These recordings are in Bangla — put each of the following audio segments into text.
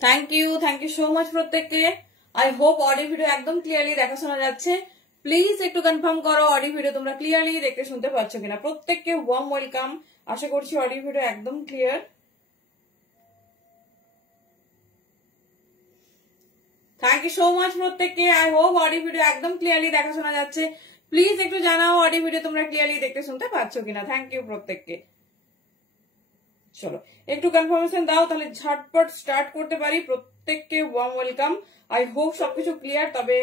थैंक यू सो मच प्रत्येकকে। आई होप ऑडियो वीडियो एकदम क्लियरली देखा शोना যাচ্ছে। प्लिज একটু কনফার্ম করো অডিও ভিডিও তোমরা ক্লিয়ারলি দেখতে শুনতে পাচ্ছ কিনা। প্রত্যেককে ওয়ার্ম ওয়েলকাম। আশা করছি অডিও ভিডিও একদম clear. Thank you so much প্রত্যেককে। आई होप অডিও ভিডিও একদম ক্লিয়ারলি দেখা শোনা যাচ্ছে। প্লিজ একটু জানাও অডিও ভিডিও তোমরা ক্লিয়ারলি দেখতে শুনতে পাচ্ছ কিনা। থ্যাংক ইউ প্রত্যেককে। চলো একটু কনফার্মেশন দাও তাহলে ঝটপট স্টার্ট করতে পারি। প্রত্যেককে ওয়ার্ম ওয়েলকাম। আই হোপ সবকিছু ক্লিয়ার। তবে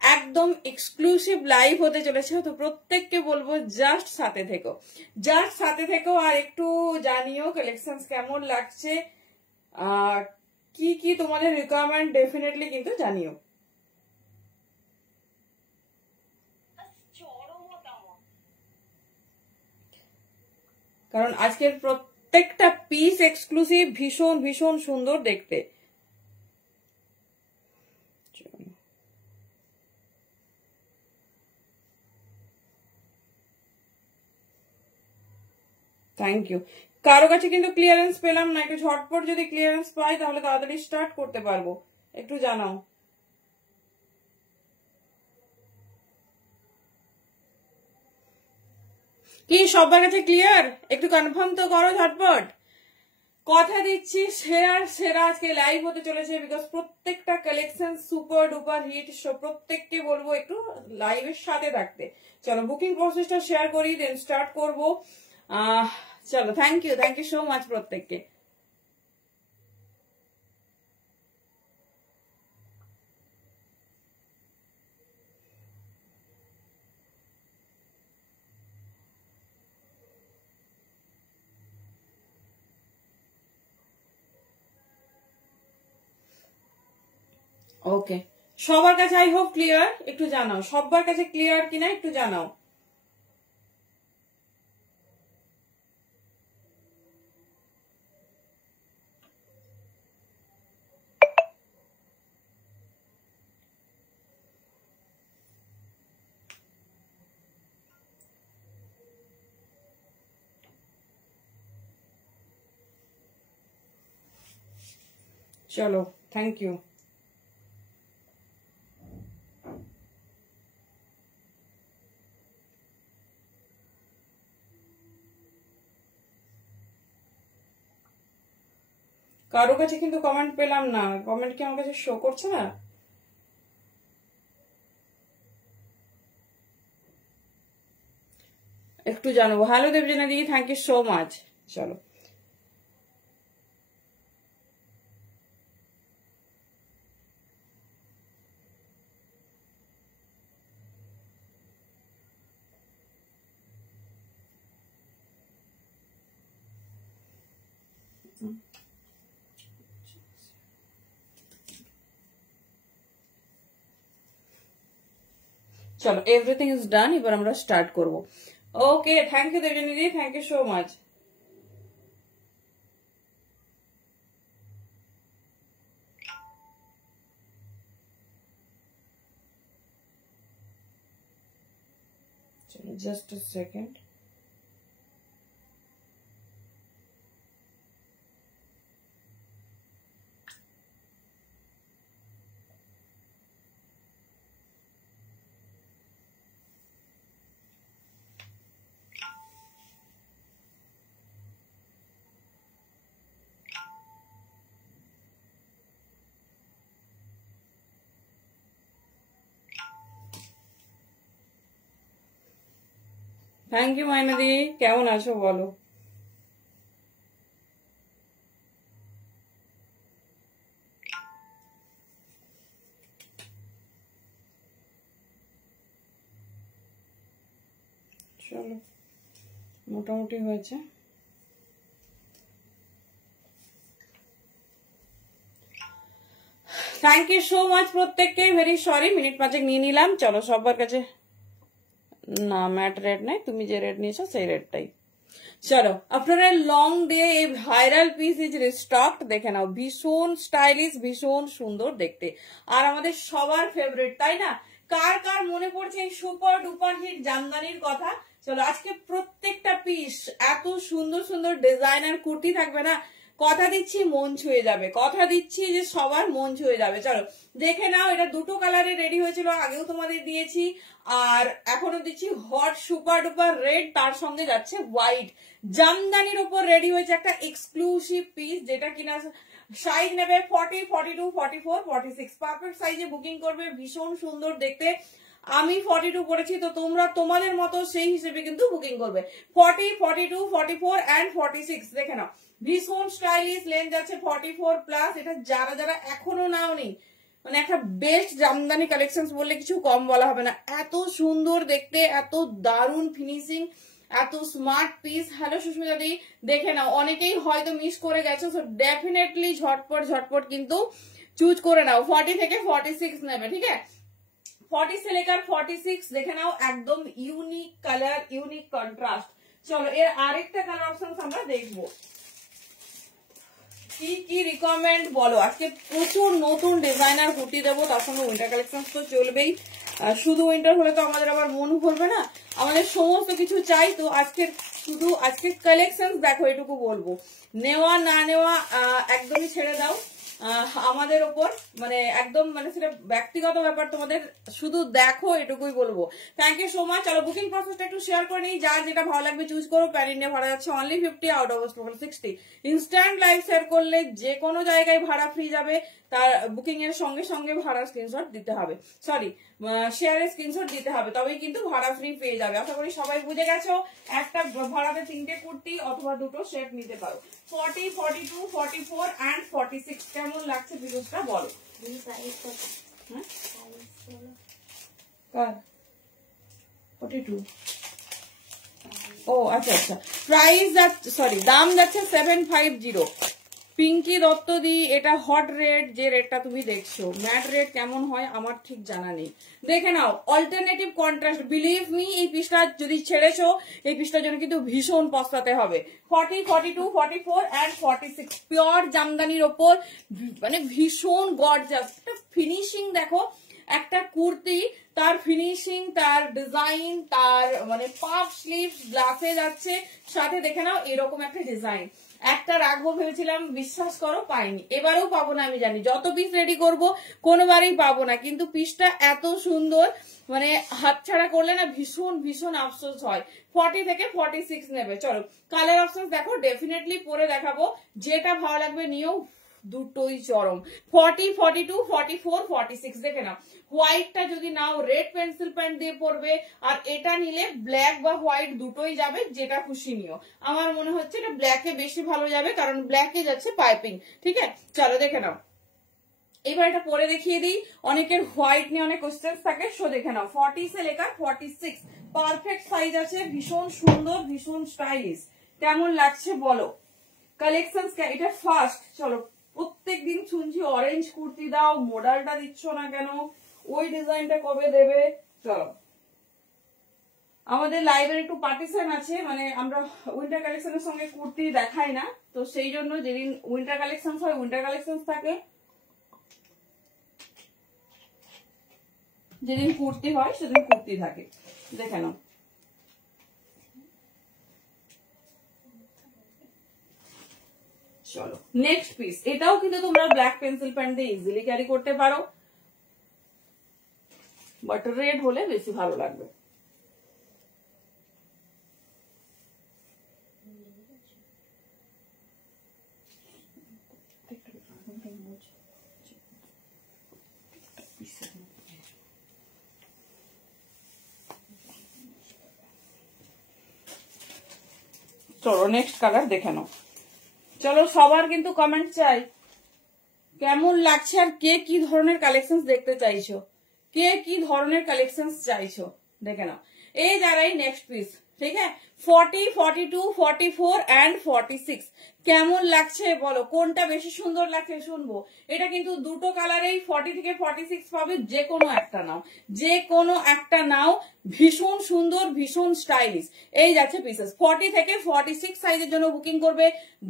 একদম এক্সক্লুসিভ লাইভ হতে চলেছে, তো প্রত্যেককে বলবো জাস্ট সাথে থেকো আর একটু জানিও কালেকশনস কেমন লাগছে আর কি কি তোমাদের রিকোয়ারমেন্ট ডেফিনেটলি কিন্তু জানিও। কারণ আজকের প্রত্যেকটা পিস এক্সক্লুসিভ, ভীষণ ভীষণ সুন্দর দেখতে। Thank you. কারো কাছে কিন্তু ক্লিয়ারেন্স পেলাম না, একটু ঝটপট যদি ক্লিয়ারেন্স পাই তাহলে তাড়াতাড়ি স্টার্ট করতে পারবো। একটু জানাও। কি সবার কাছে ক্লিয়ার? একটু কনফার্ম তো করো ঝটপট। কথা দিচ্ছি সেরার সেরা আজকে লাইভ হতে চলেছে, বিকজ প্রত্যেকটা কালেকশন সুপার ডুপার হিট। প্রত্যেককে বলবো একটু লাইভের সাথে থাকতে। চলো বুকিং প্রসেসটা শেয়ার করি, দেন স্টার্ট করবো। চলো থ্যাংক ইউ সো মাচ প্রত্যেককে। ওকে, সবার কাছে আই হোপ ক্লিয়ার। একটু জানাও সবার কাছে ক্লিয়ার কিনা, একটু জানাও। চলো থ্যাংক ইউ। কারো কাছে কিন্তু কমেন্ট পেলাম না। কমেন্ট কি আমার কাছে শো করছে না? একটু জানাবো। হ্যালো দেবজিনা দিদি, থ্যাংক ইউ সো মাচ। চলো চলো এভরিথিং ইজ ডান। এবার আমরা স্টার্ট করব। ওকে, থ্যাংক ইউ দেবজিনা দিদি, thank you so much. Just a second. Thank you Maina দি, কেমন আছো বলো? চলো মোটামুটি হয়েছে। থ্যাংক ইউ সো মাচ প্রত্যেককে। ভেরি সরি, মিনিট 5 নিয়ে নিলাম। চলো সবার কাছে না ম্যাট রেড নাই, তুমি যে রেড নিয়েছো সেই রেডটাই। চলো আফটার এ লং ডে এই ভাইরাল পিস ইজ রিস্টকড, দেখে নাও, ভীষণ স্টাইলিশ, ভীষণ সুন্দর দেখতে, আর আমাদের সবার ফেভারিট, তাই না? কার কার মনে পড়ছে এই সুপার ডুপার হিট জামদানির কথা? চলো আজকে প্রত্যেকটা পিস এত সুন্দর সুন্দর ডিজাইনার কুর্তি থাকবে না, কথা দিচ্ছি মন ছুঁয়ে যাবে, কথা দিচ্ছি যে সবার মন ছুঁয়ে যাবে। চলো দেখে নাও, এটা দুটো কালারে রেডি হয়েছিল, আগেও তোমাদের দিয়েছি, আর এখনো দিচ্ছি হট সুপার ডুপার রেড, তার সঙ্গে যাচ্ছে হোয়াইট। জামদানির উপর রেডি হয়েছে একটা এক্সক্লুসিভ পিস, যেটা কিনা সাইজ নেবে 40, 42, 44, 46, পারফেক্ট সাইজে বুকিং করবে, ভীষণ সুন্দর দেখতে। আমি 42 পড়েছি, তো তোমরা তোমাদের মতো সেই হিসেবে কিন্তু বুকিং করবে। 40, 42, 44 এন্ড 46 দেখে নাও, ভীষণ স্টাইলিশ, লেন্থ যাচ্ছে 44 প্লাস। এটা যারা যারা এখনো নাওনি, মানে একটা বেস্ট জামদানি কালেকশন বললে কিছু কম বলা হবে না, এত সুন্দর দেখতে, এত দারুণ ফিনিশিং, এত স্মার্ট পিস। হ্যালো সুস্মিতা দি, দেখে নাও, অনেকেই হয়তো মিস করে গেছো, সো ডেফিনেটলি ঝটপট ঝটপট কিন্তু চুজ করে নাও। 40 থেকে 46 নেবে, ঠিক আছে? 40 से लेकर 46 দেখে নাও, একদম ইউনিক কালার, ইউনিক কন্ট্রাস্ট। চলো এর আরেকটা কালার অপশন আমরা দেখবো, কি কি রিকমেন্ড বলো। আজকে প্রচুর নতুন ডিজাইনার কুর্তি দেবো, তার সঙ্গে উইন্টার কালেকশন তো চলবেই। শুধু উইন্টার হলে তো আমাদের আবার মন ভরবে না, আমাদের সমস্ত কিছু চাই। তো আজকের কালেকশন দেখো, এটুকু বলবো, নেওয়া না নেওয়া একদমই ছেড়ে দাও আমাদের ওপর, মানে একদম, মানে সেটা ব্যক্তিগত ব্যাপার তোমাদের, শুধু দেখো এটুকুই বলবো। Thank you so much. চলো বুকিং প্রসেসটা একটু শেয়ার করে নিই, যার যেটা ভালো লাগবে চুজ করো। প্যান ইন্ডিয়া ভাড়া যাচ্ছে only 50, out of total 60। Instant live share করলে যে কোনো জায়গায় ভাড়া ফ্রি যাবে, তার বুকিং এর সঙ্গে সঙ্গে ভাড়া স্ক্রিনশট দিতে হবে, সরি শেয়ারের স্ক্রিনশট দিতে হবে, তবেই কিন্তু ভাড়া ফ্রি পেয়ে যাবে। আশা করি সবাই বুঝে গেছো, একটা ভাড়াতে 3টে কুর্তি অথবা 2টো সেট নিতে পারো। 40, 42, 44 এন্ড 46 কেমন লাগছে ভিডিওটা বলো। কার 42? ও আচ্ছা আচ্ছা, প্রাইস সরি দাম যাচ্ছে 750। পিঙ্কি দত্ত দি, এটা হট রেড, যে রেডটা তুমি দেখছো, ম্যাট রেড কেমন হয় আমার ঠিক জানা নেই। দেখে নাও, অল্টারনেটিভ কন্ট্রাস্ট, বিলিভ মি, এই পিসটা যদি ছেড়েছো, এই পিসটার জন্য কিন্তু ভীষণ পস্তাতে হবে। 40, 42, 44 এন্ড 46 পিওর জামদানির ওপর, মানে ভীষণ গর্জাস একটা ফিনিশিং। দেখো একটা কুর্তি, তার ফিনিশিং, তার ডিজাইন, তার মানে পাফ স্লিভ, গ্লাসে যাচ্ছে, সাথে দেখে নাও এরকম একটা ডিজাইন। একটা রাখবো ভেবেছিলাম, বিশ্বাস করো পাইনি, এবারেও পাবো না আমি জানি, যত পিস রেডি করব কোনোবারই পাবো না, কিন্তু পিসটা এত সুন্দর, মানে হাতছাড়া করলে না ভীষণ ভীষণ আফসোস হয়। 40 থেকে 46 নেবে। চলো কালার অপশন দেখো, ডেফিনেটলি পরে দেখাবো, যেটা ভালো লাগবে নিও, দুটোই চরম। 40, 42, 44, 46 দেখে নাও। হোয়াইটটা যদি নাও রেড পেন্সিল প্যান্ট দিয়ে পরবে, আর এটা নিলে ব্ল্যাক বা হোয়াইট দুটোই যাবে, যেটা খুশি নিও। আমার মনে হচ্ছে এটা ব্ল্যাকে বেশি ভালো যাবে, কারণ ব্ল্যাকে যাচ্ছে পাইপিং, ঠিক আছে? চলো দেখে নাও, এবার এটা পরে দেখিয়ে দিই। অনেকের হোয়াইট নিয়ে অনেক কোশ্চেন থাকে, সো দেখে নাও, 40 से लेकर 46 পারফেক্ট সাইজ আছে, ভীষণ সুন্দর, ভীষণ স্টাইলিশ। কেমন লাগছে বলো কালেকশন? এটা ফার্স্ট। চলো প্রত্যেক দিন শুনছি অরেঞ্জ কুর্তি দাও, মডেলটা দিচ্ছ না কেন, ওই ডিজাইনটা কবে দেবে? চলো আমাদের লাইভের একটু পার্টিশন আছে, মানে আমরা উইন্টার কালেকশনের সঙ্গে কুর্তি দেখাই না, তো সেই জন্য যেদিন উইন্টার কালেকশন হয় উইন্টার কালেকশন থাকে, যেদিন কুর্তি হয় সেদিন কুর্তি থাকে। দেখে নাও, চলো নেক্সট পিস। এটাও কিন্তু তোমরা ব্ল্যাক পেন্সিল প্যান্ট দিয়ে ইজিলি ক্যারি করতে পারো, বাট রেড হলে বেশি ভালো লাগবে। চলো নেক্সট কালার দেখে নাও। চলো সবার কিন্তু কমেন্ট চাই, কেমন লাগছে, আর কে কি ধরনের কালেকশন দেখতে চাইছো, কে কি ধরনের কালেকশন চাইছো, দেখে নাও। এই যারাই নেক্সট পিস ठीक है 40, 42, 44 एंड 46 কেমন লাগছে বলো কোনটা বেশি সুন্দর লাগছে শুনবো এটা কিন্তু দুটো কালারেই 40 থেকে 46 পাবে যে কোনো একটা নাও যে কোনো একটা নাও ভীষণ সুন্দর ভীষণ স্টাইলিশ এই যাচ্ছে পিসেস 40 থেকে 46 সাইজের জন্য বুকিং করবে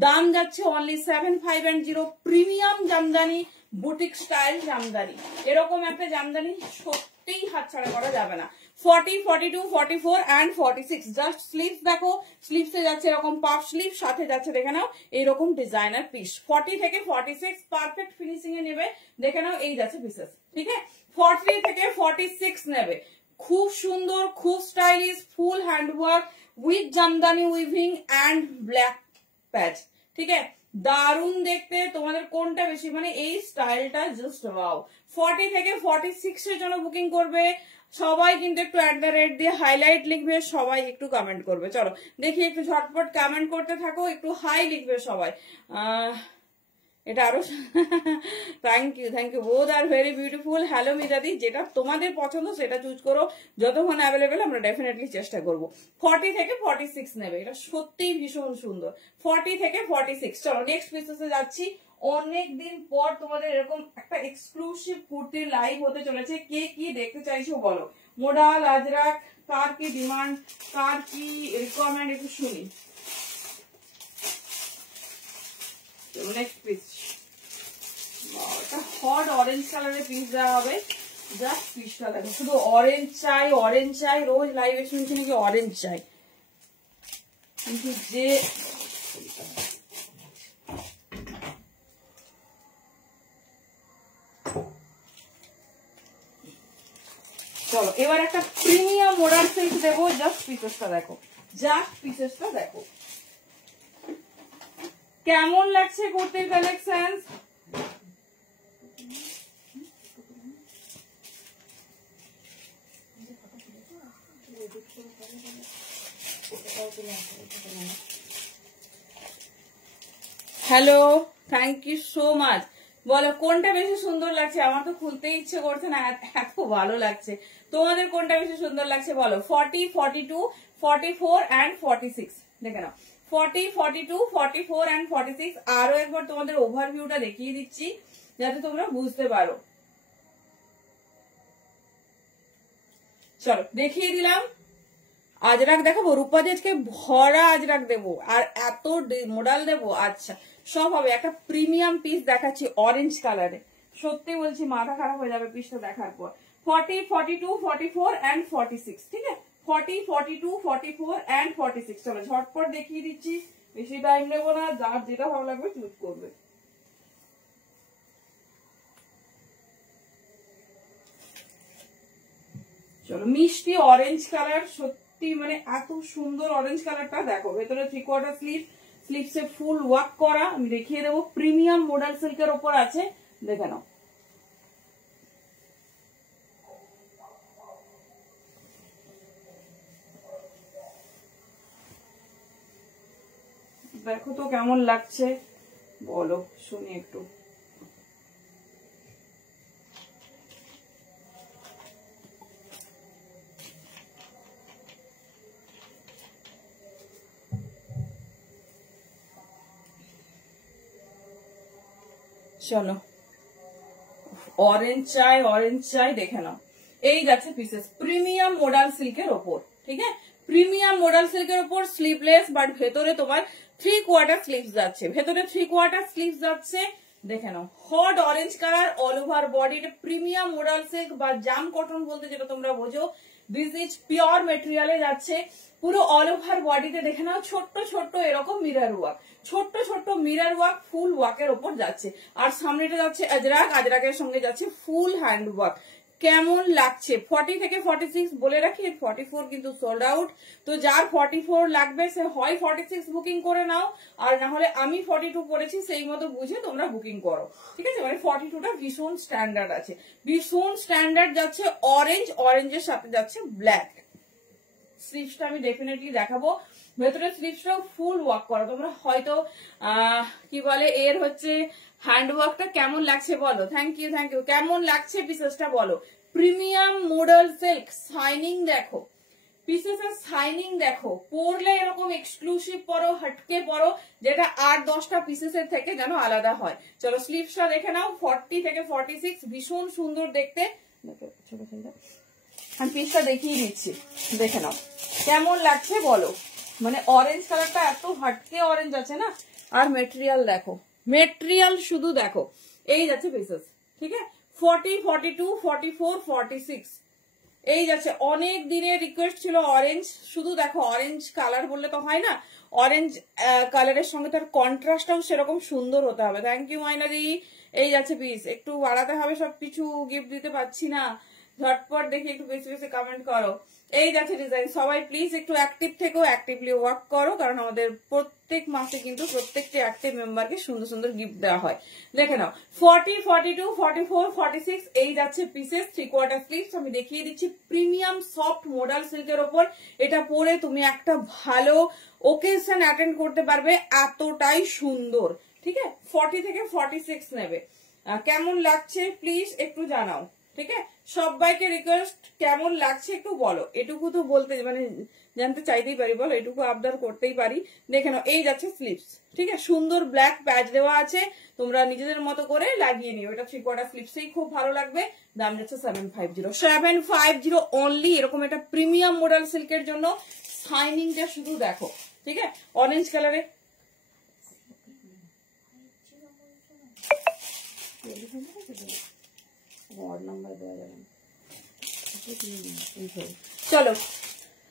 দাম যাচ্ছে only 7500 premium Jamdani boutique style Jamdani এরকম একটা জামদানি সত্যিই হাতছাড়া করা যাবে না 40, 42, 44 and 46 জাস্ট স্লিভস দেখো স্লিভসে যাচ্ছে এরকম পাফ স্লিভ সাথে যাচ্ছে দেখে নাও এইরকম ডিজাইনার পিস 40 থেকে 46 পারফেক্ট ফিনিশিং এ নেবে দেখে নাও এই যাচ্ছে পিসেস ঠিক আছে 40 থেকে 46 নেবে খুব সুন্দর খুব stylish full handwork with Jamdani weaving and black patch ঠিক আছে দারুণ দেখতে তোমাদের কোনটা বেশি মানে এই স্টাইলটা জাস্ট ওয়াও 40 থেকে 46 এর জন্য বুকিং করবে সবাই কিন্তু একটু @ দিয়ে হাইলাইট লিখবে সবাই একটু কমেন্ট করবে চলো দেখি একটু ঝটপট কমেন্ট করতে থাকো একটু হাই লিখবে সবাই এটা আরো থ্যাংক ইউ বোথ আর ভেরি বিউটিফুল হ্যালো মিতাদি যেটা তোমাদের পছন্দ সেটা চুজ করো যতক্ষণ অ্যাভেলেবেল আমরা ডেফিনেটলি চেষ্টা করব 40 থেকে 46 নেবে এটা সত্যিই ভীষণ সুন্দর 40 থেকে 46 চলো নেক্সট পিসেসে যাচ্ছি অনেকদিন পর তোমাদের এরকম একটা এক্সক্লুসিভ কুর্তির লাইভ হতে চলেছে কে কি দেখতে চাইছো বলো মোডাল আজরাক কার কি ডিমান্ড কার কি রিকোয়ারমেন্ট একটু শুনি নেক্সট পিস একটা হট অরেঞ্জ কালারের পিস দেওয়া হবে জাস্ট পিসটা দেখো শুধু অরেঞ্জ চাই রোজ লাইভে শুনছি নাকি অরেঞ্জ চাই কিন্তু যে চলো এবার একটা প্রিমিয়াম মডার্ন সিল্ক দেবো জাস্ট পিসেসটা দেখো কেমন লাগছে কুর্তির collection hello thank you so much বলো কোনটা বেশি সুন্দর লাগছে আমার তো খুলতে ইচ্ছে করছে না এত ভালো লাগছে তোমাদের কোনটা বেশি সুন্দর লাগছে বলো 40, 42, 44 and 46 দেখে নাও 40, 42, 44 and 46 আরো একবার তোমাদের ওভারভিউটা দেখিয়ে দিচ্ছি যাতে তোমরা বুঝতে পারো চলো দেখিয়ে দিলাম আজরাক দেখাবো রূপাদি আজকে ভরা আজরাক দেবো আর এত মডেল দেবো আচ্ছা সব হবে একটা প্রিমিয়াম পিস দেখাচ্ছি অরেঞ্জ কালারে সত্যি বলছি মাথা খারাপ হয়ে যাবে পিসটা দেখার পর 40, 42, 44 and 46 ঠিক আছে 40, 42, 44 and 46 চলো ঝটপট দেখিয়ে দিচ্ছি বেশি টাইম নেবো না যার যেটা ভালো লাগবে চুজ করবে চলো মিষ্টি অরেঞ্জ কালার সত্যি মানে এত সুন্দর অরেঞ্জ কালারটা দেখো ভেতরে 3/4 স্লিভ স্লিভসে ফুল ওয়ার্ক করা আমি দেখিয়ে দেবো প্রিমিয়াম মডেল সিল্কের ওপর আছে দেখে নাও দেখো তো কেমন লাগছে বলো শুনি একটু চলো অরেঞ্জ চাই দেখে নাও এই যাচ্ছে পিসেস প্রিমিয়াম মডেল সিল্কের ওপর ঠিক আছে প্রিমিয়াম মডেল সিল্কের ওপর স্লিভলেস বাট ভেতরে তোমার 3/4 স্লিভস যাচ্ছে ভেতরে 3/4 স্লিভস যাচ্ছে দেখে নাও hot orange colour all over body এটা প্রিমিয়াম মডেল সিল্ক বা জাম কটন বলতে যেটা তোমরা বোঝো দিস ইজ পিওর মেটেরিয়ালে যাচ্ছে পুরো অল ওভার বডিতে দেখে নাও ছোট্ট ছোট্ট এরকম মিরর ওয়ার্ক ফুল ওয়ার্কের ওপর যাচ্ছে আর সামনেটা যাচ্ছে আজরাকের সঙ্গে যাচ্ছে ফুল হ্যান্ড ওয়ার্ক কেমন লাগছে 40 থেকে 46 বলে রাখি 44 কিন্তু সোল্ড আউট তো যার 44 লাগবে সে হয় 46 বুকিং করে নাও আর না হলে আমি 42 পড়েছি সেই মতো বুঝে তোমরা বুকিং করো ঠিক আছে মানে 42টা ভীষণ স্ট্যান্ডার্ড আছে ভীষণ স্ট্যান্ডার্ড যাচ্ছে অরেঞ্জের সাথে যাচ্ছে ব্ল্যাক স্লিভসটা আমি ডেফিনেটলি দেখাবো ভেতরে স্লিভসটাও ফুল ওয়ার্ক করা তোমরা হয়তো কি বলে এর হচ্ছে হ্যান্ড ওয়ার্কটা কেমন লাগছে বলো থ্যাংক ইউ কেমন লাগছে পিসেসটা বলো প্রিমিয়াম মডেল সিল্ক শাইনিং দেখো পিসেস এর শাইনিং দেখো, পরলে এরকম এক্সক্লুসিভ পরো, হটকে পরো, যেটা 8-10টা পিসেস এর থেকে যেন আলাদা হয়। চলো স্লিভসটা দেখে নাও, 40 থেকে 46, ভীষণ সুন্দর দেখতে। আমি পিসটা দেখিয়ে দিচ্ছি, দেখে নাও কেমন লাগছে বলো। মানে অরেঞ্জ কালারটা এত হটকে অরেঞ্জ আছে না, আর মেটেরিয়াল দেখো, মেটেরিয়াল শুধু দেখো। এই যাচ্ছে পিসেস, ঠিক আছে, 40, 42, 44, 46 এই যাচ্ছে। অনেক দিনের রিকোয়েস্ট ছিল অরেঞ্জ, শুধু দেখো অরেঞ্জ কালার বললে তো হয় না, অরেঞ্জ কালারের সঙ্গে তার কন্ট্রাস্টটাও সেরকম সুন্দর হতে হবে। থ্যাংক ইউ মাইনাদি। এই যাচ্ছে পিস, একটু বাড়াতে হবে, সবকিছু গিফট দিতে পারছি না, ঝটপট দেখি একটু বেশি বেশি কমেন্ট করো। এই যাচ্ছে ডিজাইন। সবাই প্লিজ একটু অ্যাক্টিভ থেকো, অ্যাক্টিভলি ওয়ার্ক করো, কারণ আমাদের প্রত্যেক মাসে কিন্তু প্রত্যেকটি অ্যাক্টিভ মেম্বারকে সুন্দর সুন্দর গিফট দেওয়া হয়। দেখে নাও 40, 42, 44, 46 এই যাচ্ছে পিসেস। 3/4 স্লিভস আমি দেখিয়ে দিচ্ছি, প্রিমিয়াম সফট মোডাল সিল্কের ওপর। এটা পরে তুমি একটা ভালো ওকেশন অ্যাটেন্ড করতে পারবে, এতটাই সুন্দর। ঠিক আছে, 40 থেকে 46 নেবে। কেমন লাগছে প্লিজ একটু জানাও, ঠিক আছে। সবাইকে রিকোয়েস্ট, কেমন লাগছে একটু বলো, এটুকু তো বলতে মানে জানতে চাইতেই পারি, বলো এটুকু আবদার করতেই পারি। দেখে নাও এই যাচ্ছে স্লিভস, ঠিক আছে, সুন্দর ব্ল্যাক প্যাচ দেওয়া আছে, তোমরা নিজেদের মতো করে লাগিয়ে নিও। এটা 3/4 স্লিভসেই খুব ভালো লাগবে। দাম যাচ্ছে 750 অনলি। এরকম একটা প্রিমিয়াম মডেল সিল্কের জন্য শাইনিংটা শুধু দেখো, ঠিক আছে, অরেঞ্জ কালারে। চলো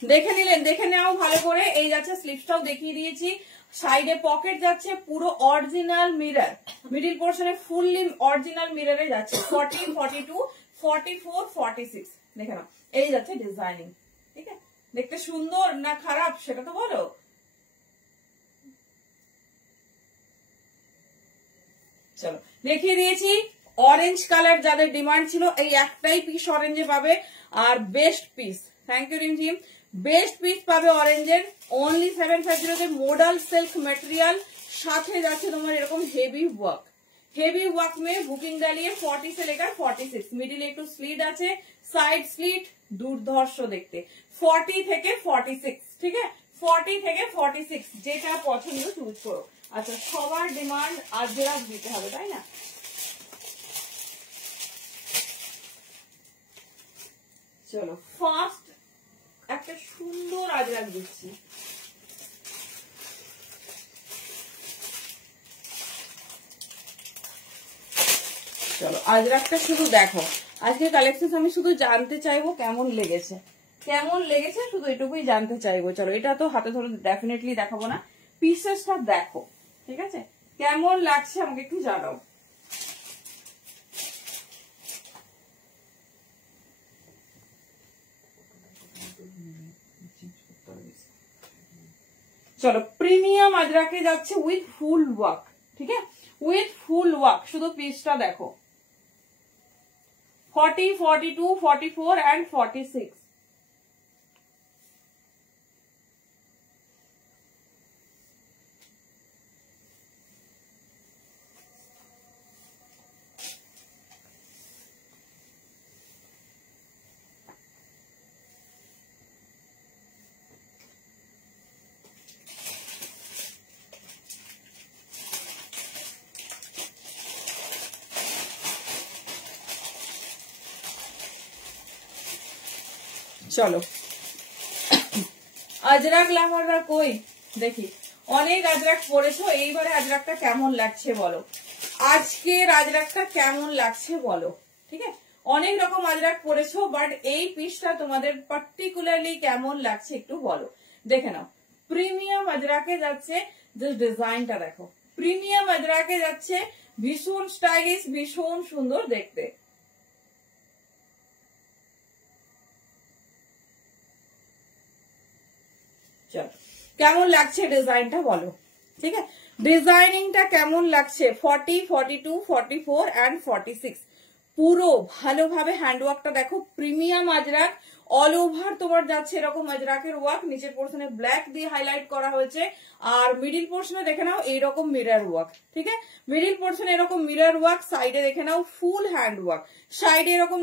দেখে নিলেন, দেখে নেওয়া ভালো করে। এই যাচ্ছে স্লিভসটাও দেখিয়ে দিয়েছি, সাইডে পকেট যাচ্ছে, পুরো অরিজিনাল মিরর, মিডিল পোর্শনে ফুললি অরিজিনাল মিররে যাচ্ছে। 40, 42, 44, 46 দেখে নাও। এই যাচ্ছে ডিজাইনিং, ঠিক আছে, দেখতে সুন্দর না খারাপ সেটা তো বলো। চলো দেখিয়ে দিয়েছি। অরেঞ্জ কালার যাদের ডিমান্ড ছিল, এই একটাই পিস অরেঞ্জে পাবে, আর best piece, thank you Rimjhim, best piece পাবে অরেঞ্জের অনলি 750 মোডাল সিল্ক মেটেরিয়াল। সাথে যাচ্ছে তোমার এরকম হেভি ওয়ার্ক, হেভি ওয়ার্ক মে বুকিং ডালিয়ে 40 से लेकर 46, মিডিলে একটু স্লিট আছে, সাইড স্লিট দুর্ধর্ষ দেখতে। 40 থেকে 46, ঠিক আছে, 40 থেকে 46 যেটা পছন্দ চুজ করো। আচ্ছা সবার ডিমান্ড আজরাক দিতে হবে তাই না। চলো ফার্স্ট একটা সুন্দর আজরাক দিচ্ছি। চলো আজরাকটা শুধু দেখো, আজকে কালেকশন আমি শুধু জানতে চাইবো কেমন লেগেছে, কেমন লেগেছে শুধু এটুকুই জানতে চাইবো। চলো এটা তো হাতে ধরে ডেফিনেটলি দেখাবো না, পিসেসটা দেখো, ঠিক আছে, কেমন লাগছে আমাকে একটু জানাও। চলো প্রিমিয়াম আজরাকে যাচ্ছে উইথ ফুল ওয়ার্ক, ঠিক আছে, উইথ ফুল ওয়ার্ক। শুধু পিসটা দেখো, 40, 42, 44 and 46। চলো আজরাক লাভাররা কই দেখি, অনেক আজরাক পরেছো, এইবারে আজরাকটা কেমন লাগছে বলো, আজকের আজরাকটা কেমন লাগছে বলো, ঠিক আছে। অনেক রকম আজরাক পরেছো, বাট এই পিসটা তোমাদের পার্টিকুলারলি কেমন লাগছে একটু বলো। দেখে নাও প্রিমিয়াম আজরাকে যাচ্ছে, জাস্ট ডিজাইনটা দেখো, প্রিমিয়াম আজরাকে যাচ্ছে, ভীষণ স্টাইলিশ, ভীষণ সুন্দর দেখতে। চলো কেমন লাগছে ডিজাইনটা বলো, ঠিক আছে, ডিজাইনিংটা কেমন লাগছে। 40, 42, 44 and 46 পুরো ভালোভাবে হ্যান্ডওয়ার্কটা দেখো, প্রিমিয়াম আজরাক, অল ওভার তোমার যাচ্ছে এরকম আজরাকের ওয়ার্ক, নিচের পোর্শনে ব্ল্যাক দিয়ে হাইলাইট করা হয়েছে, আর মিডিল পোর্শনে দেখে নাও এইরকম মিরর ওয়ার্ক, ঠিক আছে, মিডিল পোর্শনে এরকম মিরর ওয়ার্ক, সাইডে দেখে নাও ফুল হ্যান্ড ওয়ার্ক, সাইডে এরকম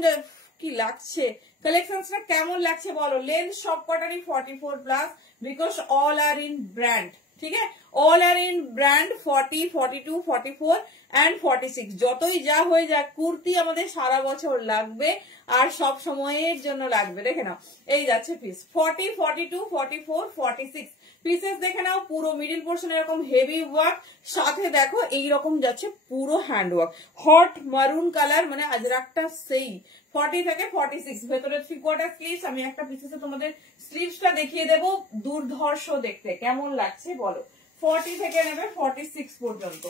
কি লাগছে, কালেকশনসটা কেমন লাগছে বলো। লেন্থ সবকটারই 44+, because all are in brand, ঠিক আছে, all are in brand. 40, 42, 44 and 46 যতই যা হয়ে যাক কুর্তি আমাদের সারা বছর লাগবে আর সব সময়ের জন্য লাগবে। দেখে নাও এই যাচ্ছে পিস 40, 42, 44, 46 পিসেস দেখে নাও। পুরো মিডিল পোর্শন এরকম হেভি ওয়ার্ক, সাথে দেখো এইরকম যাচ্ছে পুরো হ্যান্ড ওয়ার্ক, হট মারুন কালার, মানে আজরাকটা সেই 40 থেকে 46। ভেতরে 3/4 স্লিভস। আমি একটা পিসেসে তোমাদের স্লিভসটা দেখিয়ে দেবো, দুর্ধর্ষ দেখতে, কেমন লাগছে বলো। 40 থেকে নেবে 46 পর্যন্ত,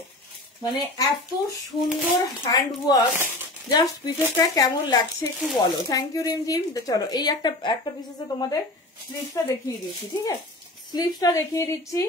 মানে এত সুন্দর হ্যান্ড ওয়ার্ক, জাস্ট পিসেসটা কেমন লাগছে একটু বলো। থ্যাংক ইউ রিমঝিম। চলো এই একটা পিসেসে তোমাদের স্লিভসটা দেখিয়ে দিচ্ছি, ঠিক আছে, স্লিভসটা দেখিয়ে দিচ্ছি।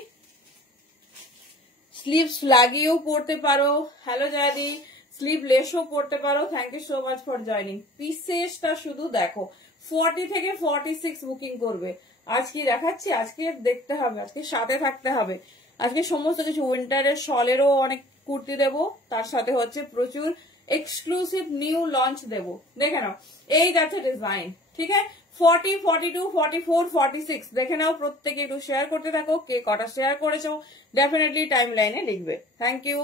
স্লিভস লাগিয়েও পড়তে পারো, হ্যালো জয়দি, স্লিভলেসও পড়তে পারো। Thank you so much for joining. পিসেসটা শুধু দেখো, 40 থেকে 46 বুকিং করবে। আজকে দেখাচ্ছি, আজকে দেখতে হবে, আজকে সাথে থাকতে হবে। আজকে সমস্ত কিছু উইন্টারের শলেরও অনেক কুর্তি দেবো, তার সাথে হচ্ছে প্রচুর এক্সক্লুসিভ নিউ লঞ্চ দেবো। দেখে নাও এই যাচ্ছে ডিজাইন, ঠিক আছে, 40, 42, 44, 46 দেখে নাও। প্রত্যেকে একটু শেয়ার করতে থাকো, কে কটা শেয়ার করেছো ডেফিনেটলি টাইম লাইনে লিখবে। Thank you.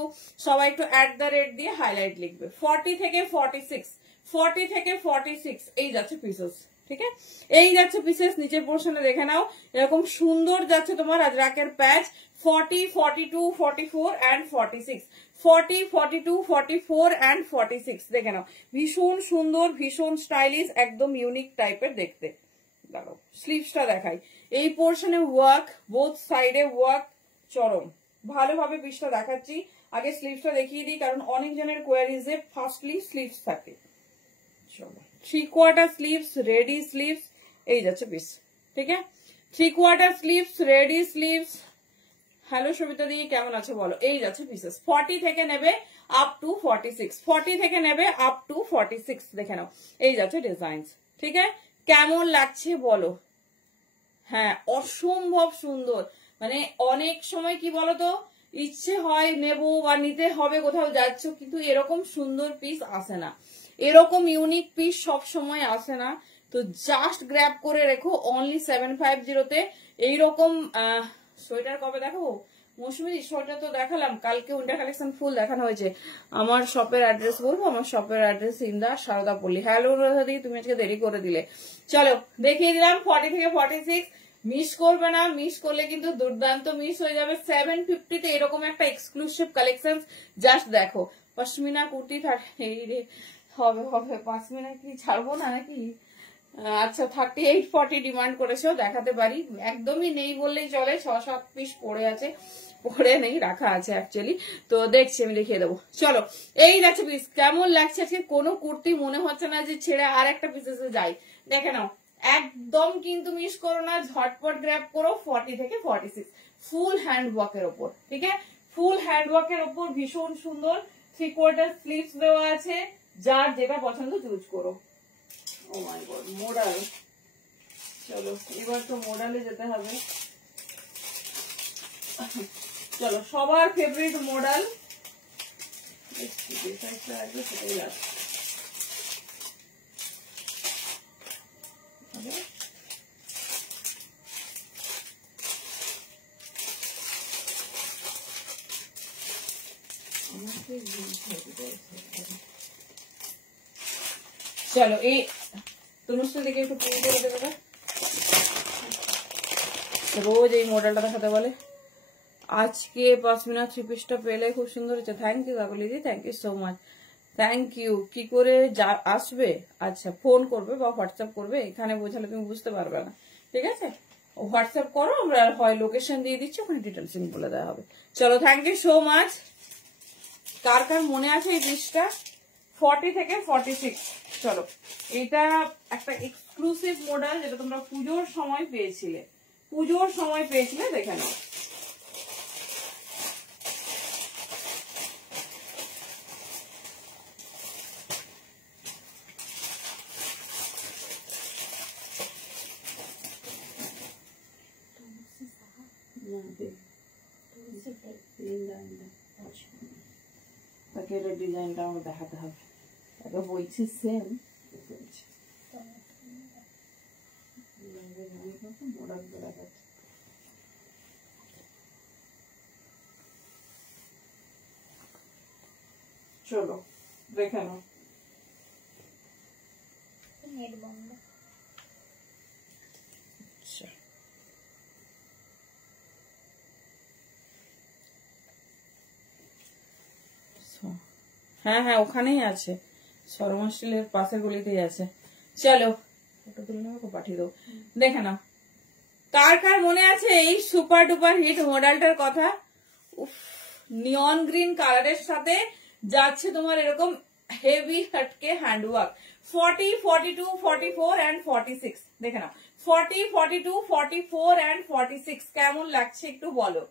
সবাই একটু @@ দিয়ে হাইলাইট লিখবে। 40 থেকে 46, 40 থেকে 46 এই যাচ্ছে পিসেস, ঠিক আছে, এই যাচ্ছে পিসেস। নিচের পোর্শনে দেখে নাও এরকম সুন্দর যাচ্ছে তোমার আজরাকের প্যাচ। 40, 42, 44 and 46, 40, 42, 44 and 46 দেখে নাও, ভীষণ সুন্দর, ভীষণ স্টাইলিশ, একদম ইউনিক টাইপের দেখতে। দাঁড়াও স্লিভসটা দেখাই, এই পোর্শনে ওয়ার্ক, বোথ সাইডে ওয়ার্ক চরম। ভালোভাবে পিসটা দেখাচ্ছি, আগে স্লিভসটা দেখিয়ে দিই, কারণ অনেকজনের কোয়ারিজে ফার্স্টলি স্লিভস থাকে। চলো 3/4 স্লিভস, রেডি স্লিভস, এই যাচ্ছে পিস, ঠিক আছে, 3/4 sleeves, ready sleeves. Hello Sabita দি, কেমন আছে বলো। এই যাচ্ছে পিসেস, 40 থেকে নেবে আপ টু 46, 40 থেকে নেবে আপ টু 46 দেখে নাও। এই যাচ্ছে ডিজাইন, ঠিক আছে, কেমন লাগছে বলো। হ্যাঁ অসম্ভব সুন্দর, মানে অনেক সময় কি বলতো ইচ্ছে হয় নেবো বা নিতে হবে, কোথাও যাচ্ছ, কিন্তু এরকম সুন্দর পিস আসে না, এরকম ইউনিক পিস সব সময় আসে না। তো জাস্ট গ্র্যাব করে রেখো, অনলি 750-তে এইরকম। সোয়েটার কবে দেখাবো মৌসুমী, সোয়েটার তো দেখালাম কালকে, উইন্টার কালেকশন ফুল দেখানো হয়েছে। আমার শপের অ্যাড্রেস বলবো, আমার শপের অ্যাড্রেস ইন্দা সারদাপল্লী। হ্যালো রাধাদি, তুমি আজকে দেরি করে দিলে। চলো দেখিয়ে দিলাম 40 থেকে 46, মিস করবে না, মিস করলে কিন্তু দুর্দান্ত মিস হয়ে যাবে। 750-তে এরকম একটা এক্সক্লুসিভ কালেকশন জাস্ট দেখো। পশমিনা কুর্তি এই রে, হবে হবে, পশমিনা কি ছাড়বো না নাকি। আচ্ছা 38, 40 ডিমান্ড করেছো, দেখাতে পারি, একদমই নেই বললেই চলে, 6-7 পিস পড়ে আছে, পড়ে নেই, রাখা আছে অ্যাকচুয়ালি, তো দেখছি আমি দেখিয়ে দেবো। চলো এই যাচ্ছে পিস, কেমন লাগছে আজকে কোনো কুর্তি মনে হচ্ছে না যে ছেড়ে আর একটা পিসেসে যাই। দেখে নাও একদম কিন্তু মিস করো না, ঝটপট গ্র্যাব করো। 40 থেকে 46 ফুল হ্যান্ড ওয়ার্কের ওপর, ঠিক আছে, ফুল হ্যান্ড ওয়ার্কের ওপর ভীষণ সুন্দর। 3/4 স্লিভস দেওয়া আছে, যার যেটা পছন্দ চুজ করো। ও মাই গড মোডাল, চলো এবার তো মোডালে যেতে হবে। চলো সবার ফেভারিট মোডাল, সেটাই লাগছে। চলো এই তনুষ্টা দিকে একটু প্রিন্ট করে দেবে, রোজ এই মডেলটা দেখাতে বলে। আজকে পশমিনা 3 পিসটা পেলে খুব সুন্দর হচ্ছে। থ্যাংক ইউ কাকলিদি, thank you so much, thank you. কি করে আসবে? আচ্ছা ফোন করবে বা হোয়াটসঅ্যাপ করবে, এখানে বোঝালে তুমি বুঝতে পারবে না, ঠিক আছে, হোয়াটসঅ্যাপ করো, আমরা হয় লোকেশন দিয়ে দিচ্ছি, ওখানে ডিটেলস বলে দেওয়া হবে। চলো থ্যাংক ইউ সো মাচ। কার কার মনে আছে এই পিসটা? 40 থেকে 46। চলো এটা একটা এক্সক্লুসিভ মডেল, যেটা তোমরা পুজোর সময় পেয়েছিলে, পুজোর সময় পেয়েছিলে, দেখে নাও। তাকে ডিজাইনটা আমাকে দেখাতে হবে, তাকে বলছি সেম। চলো দেখে নাও। নেট বন্ধ। আচ্ছা হ্যাঁ হ্যাঁ ওখানেই আছে, সরমশিলের পাশের গলিতেই আছে। চলো ফটো তুলে নেবো, পাঠিয়ে দেবো, দেখে নাও। কার কার মনে আছে এই সুপার ডুপার হিট মডেলটার কথা? নিয়ন গ্রিন কালারের সাথে যাচ্ছে তোমার এরকম হেভি হটকে হ্যান্ডওয়ার্ক। 40, 42, 44 and 46 দেখে নাও। 40, 42, 44 and 46 কেমন লাগছে একটু বলো।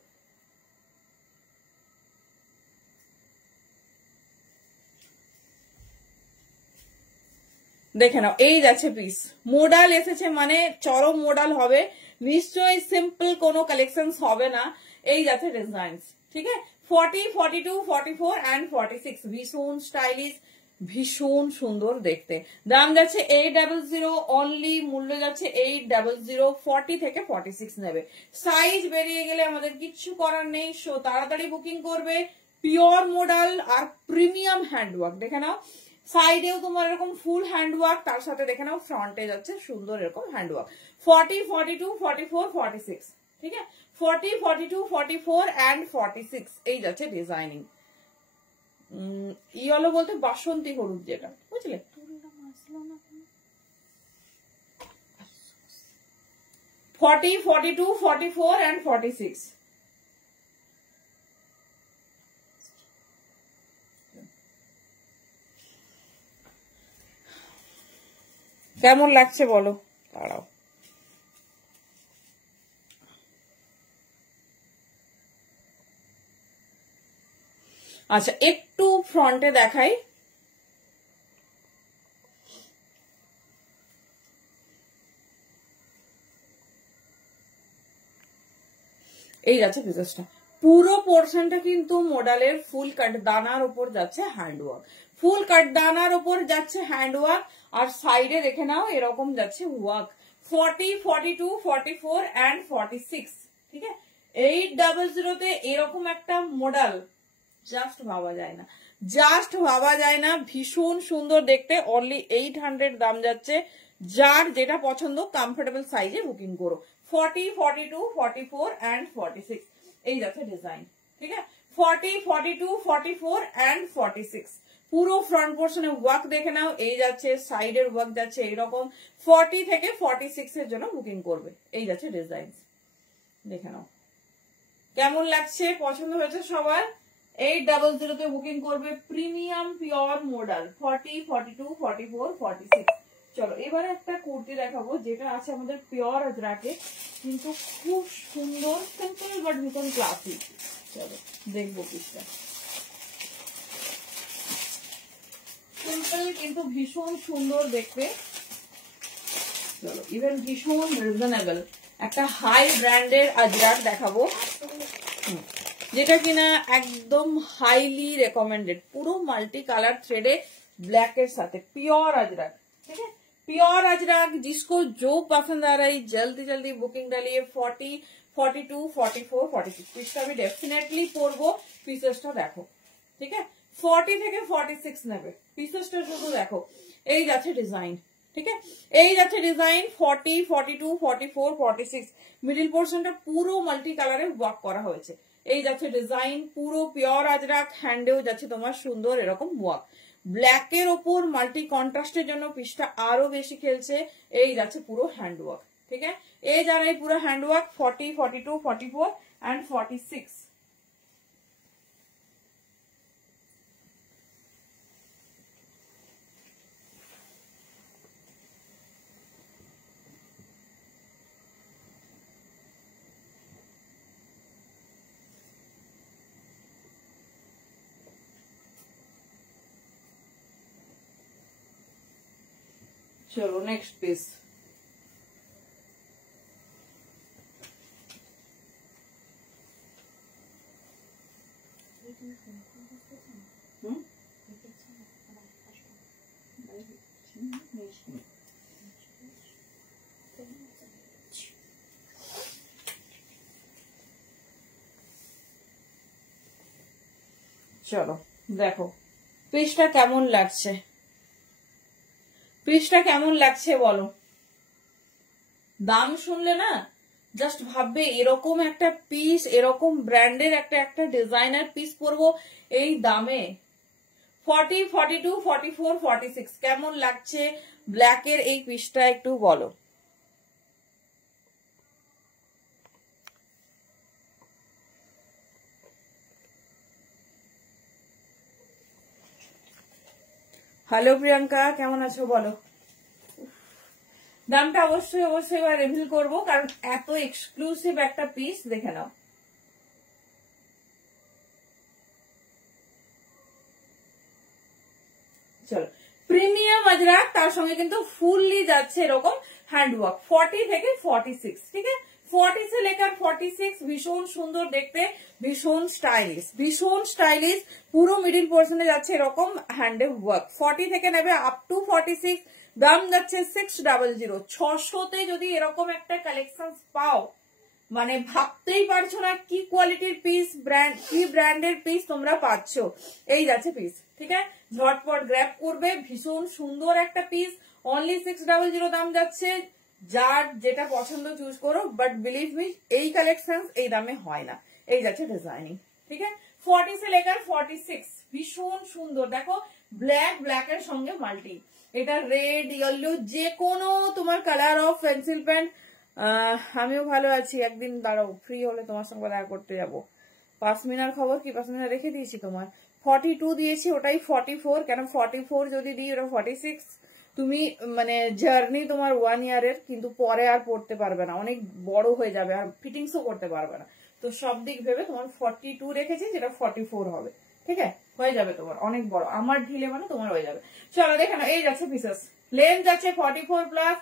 দেখে নাও, এই যাচ্ছে পিস। মোডাল এসেছে মানে চরম মোডাল হবে, নিশ্চয়ই সিম্পল কোনো কালেকশন হবে না। এই যাচ্ছে ডিজাইন, ঠিক আছে। 40, 42, 44 and 46 ভীষণ স্টাইলিশ, ভীষণ সুন্দর দেখতে। দাম যাচ্ছে 800 অনলি, মূল্য যাচ্ছে 800। 40 থেকে 46 নেবে। সাইজ বেরিয়ে গেলে আমাদের কিচ্ছু করার নেই, সো তাড়াতাড়ি বুকিং করবে। পিওর মোডাল আর প্রিমিয়াম হ্যান্ডওয়ার্ক দেখে নাও। সাইডেও তোমার এরকম ফুল হ্যান্ডওয়ার্ক, তার সাথে দেখে নাও ফ্রন্টে যাচ্ছে সুন্দর এরকম হ্যান্ডওয়ার্ক। 40, 42, 44, 46 ঠিক আছে। 40, 42, 44 and 46 এই যাচ্ছে ডিজাইনিং। ইয়েলো বলতে বাসন্তী হলুদ যেটা, বুঝলে। 40, 42, 44 and 46 কেমন লাগছে বলো। দাঁড়াও, আচ্ছা একটু ফ্রন্টে দেখাই। এই যাচ্ছে পিসেসটা, পুরো পোর্শনটা কিন্তু মডেলের ফুল কাট দানার উপর যাচ্ছে হ্যান্ডওয়ার্ক, ফুল কাট দানার উপর যাচ্ছে হ্যান্ডওয়ার্ক, আর সাইডে দেখে নাও এরকম যাচ্ছে ওয়ার্ক। 40, 42, 44 and 46 ঠিক আছে। 800 তে এরকম একটা মডেল জাস্ট ভাবা যায় না, জাস্ট ভাবা যায় না। ভীষণ সুন্দর দেখতে, অনলি 800 দাম যাচ্ছে। যার যেটা পছন্দ কমফোর্টেবল সাইজে বুকিং করো। 40, 42, 44 and 46 এই যাচ্ছে ডিজাইন, ঠিক আছে। 40, 42, 44 and 46 পুরো ফ্রন্ট পোর্শনে ওয়ার্ক দেখে নাও। এই যাচ্ছে সাইডের ওয়ার্ক যাচ্ছে এইরকম। 40 থেকে 46 এর জন্য বুকিং করবে। এই যাচ্ছে ডিজাইন, দেখে নাও কেমন লাগছে, পছন্দ হয়েছে সবার। 800 তে বুকিং করবে, প্রিমিয়াম পিওর মডেল। 40, 42, 44, 46 চলো এবারে একটা কুর্তি দেখাবো, যেটা আছে আমাদের পিওর আজরাকে, কিন্তু খুব সুন্দর, সিম্পল বাট ভীষণ ক্লাসি। চলো দেখবো পিসটা, সিম্পল কিন্তু ভীষণ সুন্দর দেখতে। চলো ইভেন ভীষণ রিজনেবল একটা হাই ব্র্যান্ডের আজরাক দেখাবো, যেটা কিনা একদম হাইলি রেকমেন্ডেড। पुरो मल्टी कलर थ्रेडे ब्लैक के साथ प्योर अजरक, ठीक है। प्योर अजरक जिसको जो पसंद आ रहा है जल्दी जल्दी बुकिंग डालिए। 40, 42, 44, 46 इसका भी डेफिनेटली পরবো। পিসেসটা দেখো, ঠিক আছে। 40 থেকে 46 নেবে, পিসেসটা শুধু দেখো। এই যাচ্ছে ডিজাইন, ঠিক আছে। এই যাচ্ছে ডিজাইন 40, 42, 44, 46 মিডল পোর্শনটা পুরো মাল্টি কালারে ওয়ার্ক করা হয়েছে। এই যাচ্ছে ডিজাইন পুরো পিওর আজরাক, হ্যান্ডেও যাচ্ছে তোমার সুন্দর এরকম ওয়ার্ক। ব্ল্যাকের ওপর মাল্টি কন্ট্রাস্টের জন্য পিসটা আরো বেশি খেলছে। এই যাচ্ছে পুরো হ্যান্ড ওয়ার্ক, ঠিক আছে। এই যারা এই পুরো হ্যান্ড ওয়ার্ক 40, 42, 44 and 46 चलो नेक्स्ट पीस। চলো দেখো পিসটা কেমন লাগছে, পিসটা কেমন লাগছে বলো। দাম শুনলে না জাস্ট ভাববে এরকম একটা পিস, এরকম ব্র্যান্ডের একটা একটা ডিজাইনার পিস পরবো এই দামে। 40, 42, 44, 46 কেমন লাগছে ব্ল্যাকের এই পিসটা একটু বলো। হ্যালো প্রিয়াঙ্কা, কেমন আছো বলো। দামটা অবশ্যই অবশ্যই এবার রিভিল করবো, কারণ এত এক্সক্লুসিভ একটা পিস, দেখে নাও। চলো, প্রিমিয়াম আজরাক, তার সঙ্গে কিন্তু ফুললি যাচ্ছে এরকম হ্যান্ডওয়ার্ক। 40 থেকে 46, ঠিক আছে, 40 से लेकर 46, ভীষণ সুন্দর দেখতে, ভীষণ স্টাইলিশ, ভীষণ স্টাইলিশ। পুরো মিডিল পোর্শনে যাচ্ছে এরকম হ্যান্ডে ওয়ার্ক। 40 থেকে নেবে আপ টু 46, দাম যাচ্ছে 600। 600তে যদি এরকম একটা কালেকশন পাও, মানে ভাবতেই পারছো না কি কোয়ালিটির পিস, ব্র্যান্ড কি ব্র্যান্ডের পিস তোমরা পাচ্ছ। এই যাচ্ছে পিস, ঠিক আছে, ঝটপট গ্র্যাব করবে, ভীষণ সুন্দর একটা পিস। অনলি 600 দাম যাচ্ছে। যার যেটা পছন্দ চুজ করো, বাট বিলিভ মি এই কালেকশন এই দামে হয় না। এই যাচ্ছে ডিজাইনিং, ঠিক আছে, 40 से लेकर 46, ভীষণ সুন্দর। দেখো ব্ল্যাক, ব্ল্যাকের সঙ্গে মাল্টি, এটা রেড, ইয়েলো, যে কোনো তোমার কালার অফ পেন্সিল প্যান্ট। আমিও ভালো আছি, একদিন দাঁড়াও ফ্রি হলে তোমার সঙ্গে দেখা করতে যাবো। পাসমিনার খবর কি? পাসমিনা রেখে দিয়েছি তোমার, 42 দিয়েছি, ওটাই 44। কেন 44 যদি দিই ওটা 46। তুমি মানে জার্নি তোমার 1 ইয়ারের, কিন্তু পরে আর পড়তে পারবে না, অনেক বড় হয়ে যাবে আর ফিটিংসও করতে পারবে না। তো সব দিক ভেবে তোমার 42 রেখেছি, যেটা 44 হবে, ঠিক আছে, হয়ে যাবে তোমার অনেক বড়। আমার ঢিলে মানে তোমার হয়ে যাবে। চলো দেখে না, এই যাচ্ছে পিসেস, লেন্থ যাচ্ছে 44 প্লাস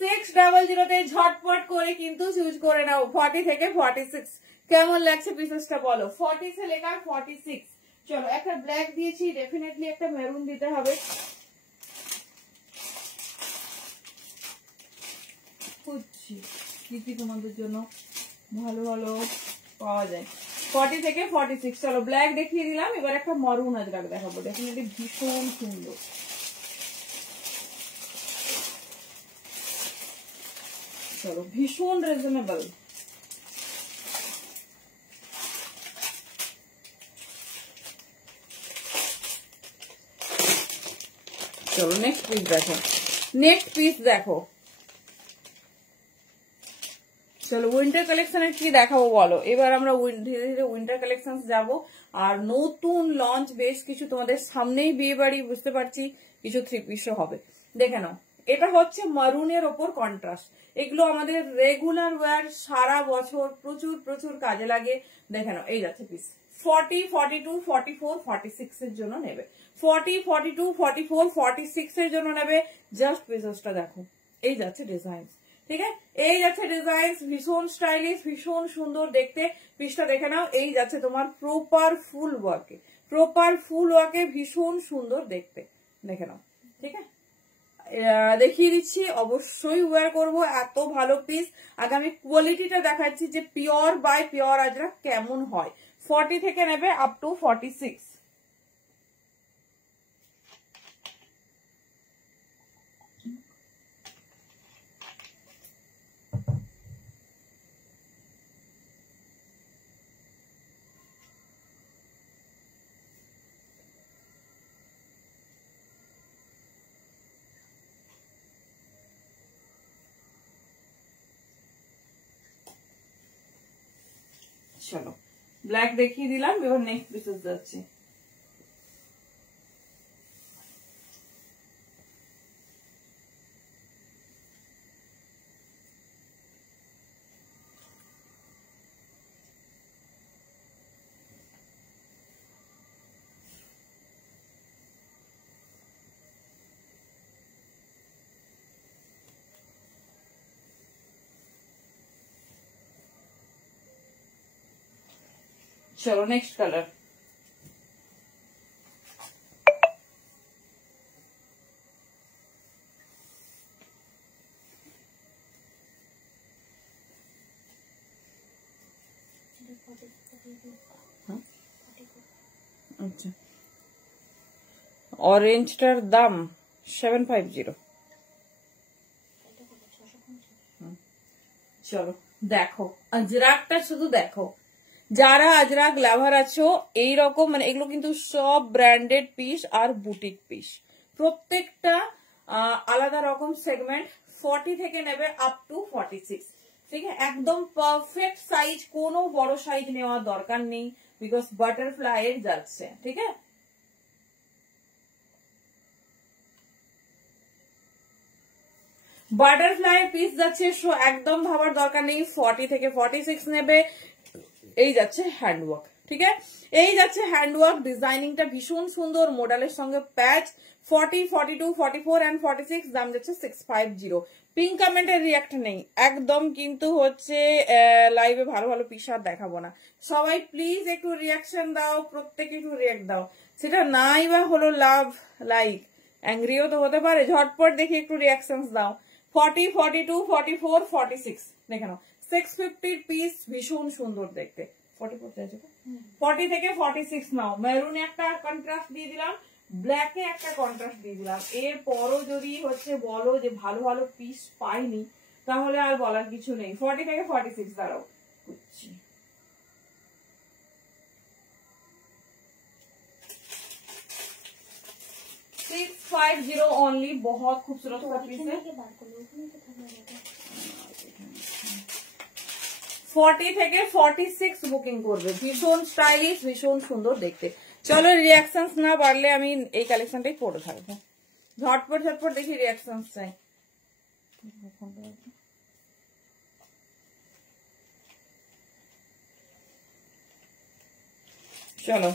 600 ঝটপট করে কিন্তু চুজ করে নাও। 40 থেকে 46 কেমন লাগছে পিসেসটা বলো। 40 से लेकर 46। চলো, একটা ব্ল্যাক দিয়েছি, ডেফিনেটলি একটা মেরুন দিতে হবে। খুঁজছি কি কি তোমাদের জন্য ভালো ভালো পাওয়া যায়। 40 থেকে 46, চলো ব্ল্যাক দেখিয়ে দিলাম, এবার একটা মরুন আজরাক দেখাবো, ডেফিনেটলি ভীষণ সুন্দর। চলো, ভীষণ রিজনেবল। চলো নেক্সট পিস দেখো, নেক্সট পিস দেখো। চলো উইন্টার কালেকশনের কি দেখাবো বলো। এবার আমরা ধীরে ধীরে উইন্টার কালেকশন যাব, আর নতুন লঞ্চ বেশ কিছু তোমাদের সামনেই, বিয়ে বাড়ি বুঝতে পারছি, কিছু 3 পিসও হবে। দেখে নাও, এটা হচ্ছে মারুনের ওপর কন্ট্রাস্ট। এগুলো আমাদের রেগুলার ওয়্যার, সারা বছর প্রচুর প্রচুর কাজে লাগে। দেখে নাও, এই যাচ্ছে পিস। 40, 42, 44, 46 এর জন্য নেবে, 40, 42, 44, 46 এর জন্য নেবে। জাস্ট পিসেসটা দেখো, এই যাচ্ছে ডিজাইন, ঠিক আছে, এই যাচ্ছে ডিজাইন, ভীষণ স্টাইলিশ, ভীষণ সুন্দর দেখতে। পিসটা দেখে নাও, এই যাচ্ছে তোমার প্রপার ফুল ওয়ার্কে, প্রপার ফুল ওয়ার্কে, ভীষণ সুন্দর দেখতে, দেখে নাও, ঠিক আছে। দেখিয়ে দিচ্ছি, অবশ্যই ওয়্যার করব, এত ভালো পিস। আগে আমি কোয়ালিটিটা দেখাচ্ছি যে পিওর বাই পিওর আজরাক কেমন হয়। 40 থেকে নেবে আপ টু 46। চলো ব্ল্যাক দেখিয়ে দিলাম, এবার নেক্সট পিসেস যাচ্ছে। চলো নেক্সট কালার। যাচ্ছে। অরেঞ্জটার দাম 750। চলো দেখো আজরাকটা শুধু দেখো, যারা আজরাক লাভার আছো এইরকম, মানে এগুলো কিন্তু সব ব্র্যান্ডেড পিস আর বুটিক পিস, প্রত্যেকটা আলাদা রকম সেগমেন্ট। 40 থেকে নেবে আপ টু 46, ঠিক আছে? একদম পারফেক্ট সাইজ, কোনো বড় সাইজ নেওয়ার দরকার নেই, বিকজ বাটারফ্লাই এর যাচ্ছে, ঠিক আছে? বাটারফ্লাই পিস যাচ্ছে, একদম ভাবার দরকার নেই। 40 থেকে 46 নেবে। এই যাচ্ছে হ্যান্ডওয়ার্ক, ঠিক আছে? এই যাচ্ছে হ্যান্ডওয়ার্ক, ডিজাইনিংটা ভীষণ সুন্দর, মডেলের সঙ্গে প্যাচ। 40, 42, 44 এন্ড 46 দাম যাচ্ছে 650। পিঙ্ক কমেন্টের রিয়াক্ট নেই একদম, কিন্তু হচ্ছে লাইভে ভালো ভালো পিস আর দেখাবো না। সবাই প্লিজ একটু রিয়াকশন দাও, প্রত্যেকে একটু রিয়াক্ট দাও, সেটা নাই বা হলো লাভ লাইক, অ্যাংরিও তো হতে পারে। ঝটপট দেখি একটু রিয়াকশন দাও। 40, 42, 44, 46 দেখে নাও। 650 পিস, ভীষণ সুন্দর দেখতে। 44 চাইছো? 40 থেকে 46 নাও। মেরুনে একটা কন্ট্রাস্ট দিয়ে দিলাম, ব্ল্যাকে একটা কন্ট্রাস্ট দিয়ে দিলাম। এরপরও যদি হচ্ছে বলো যে ভালো ভালো পিস পাইনি, তাহলে আর বলার কিছু নেই। 40 থেকে 46 দাঁড়াও, বুঝছি। ओनली, बहुत खूबसूरत पीस है। 40 থেকে 46 বুকিং করবে, ভীষণ স্টাইলিশ, ভীষণ সুন্দর দেখতে। চলো রিয়াকশন না বাড়লে আমি এই কালেকশনটাই পরে থাকবো। ঝটপট ঝটপট দেখি রিয়াকশন চাই। চলো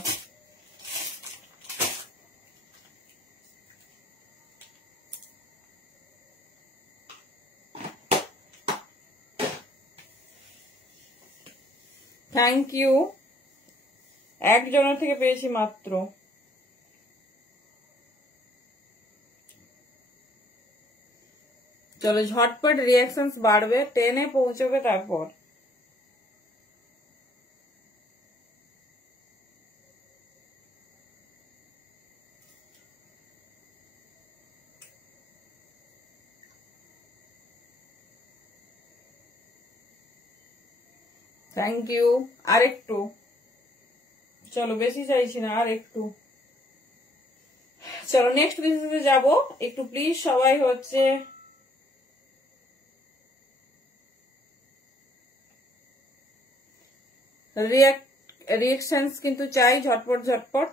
থ্যাংক ইউ, একজনের থেকে পেয়েছি মাত্র। চলো ঝটপট রিয়াকশন বাড়বে, 10 এ পৌঁছবে তারপর। থ্যাংক ইউ, আর একটু, চলো বেশি চাইছি না, আর একটু। চলো নেক্সট পিসে যাবো, একটু প্লিজ সবাই হচ্ছে রিয়াকশনস কিন্তু চাই, ঝটপট ঝটপট।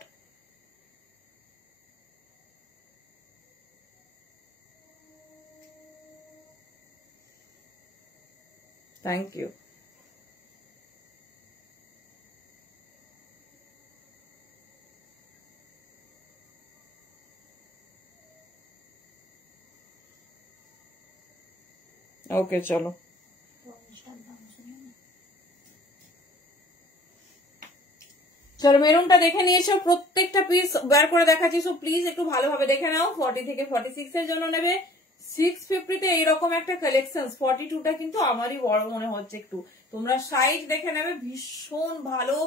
Thank you. ওকে চলো চলো মেরুনটা দেখে নিয়েছো, প্রত্যেকটা পিস বের করে দেখাচ্ছি, সো প্লিজ একটু ভালোভাবে দেখে নাও। 40 থেকে 46 এর জন্য নেবে 650 তে এইরকম একটা কালেকশন। 42টা কিন্তু আমারই বড় মনে হচ্ছে একটু, তোমরা সাইজ দেখে নেবে, ভীষণ ভালো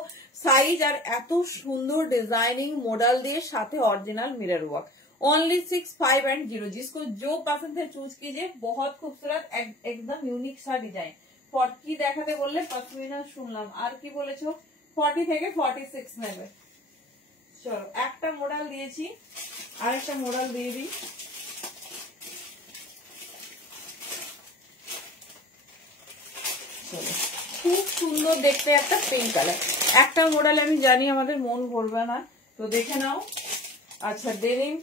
সাইজ আর এত সুন্দর ডিজাইনিং মডেল দিয়ে, সাথে অরিजिनल मिरर वर्क। ओनली 6510, जिसको जो पसंद है चूज कीजिए। बहुत खूबसूरत एकदम यूनिक सा डिजाइन। কি দেখাতে বললে? পশমিনা শুনলাম, আর কি বলেছো? 40 থেকে 46 নেবে। চলো একটা মডেল দিয়েছি, আরেকটা মডেল দিয়ে দিই। চলো খুব সুন্দর দেখতে একটা পিঙ্ক কালার। একটা মডেল আমি জানি আমাদের মন ভরবে না, তো দেখে নাও। আচ্ছা ডেনিম,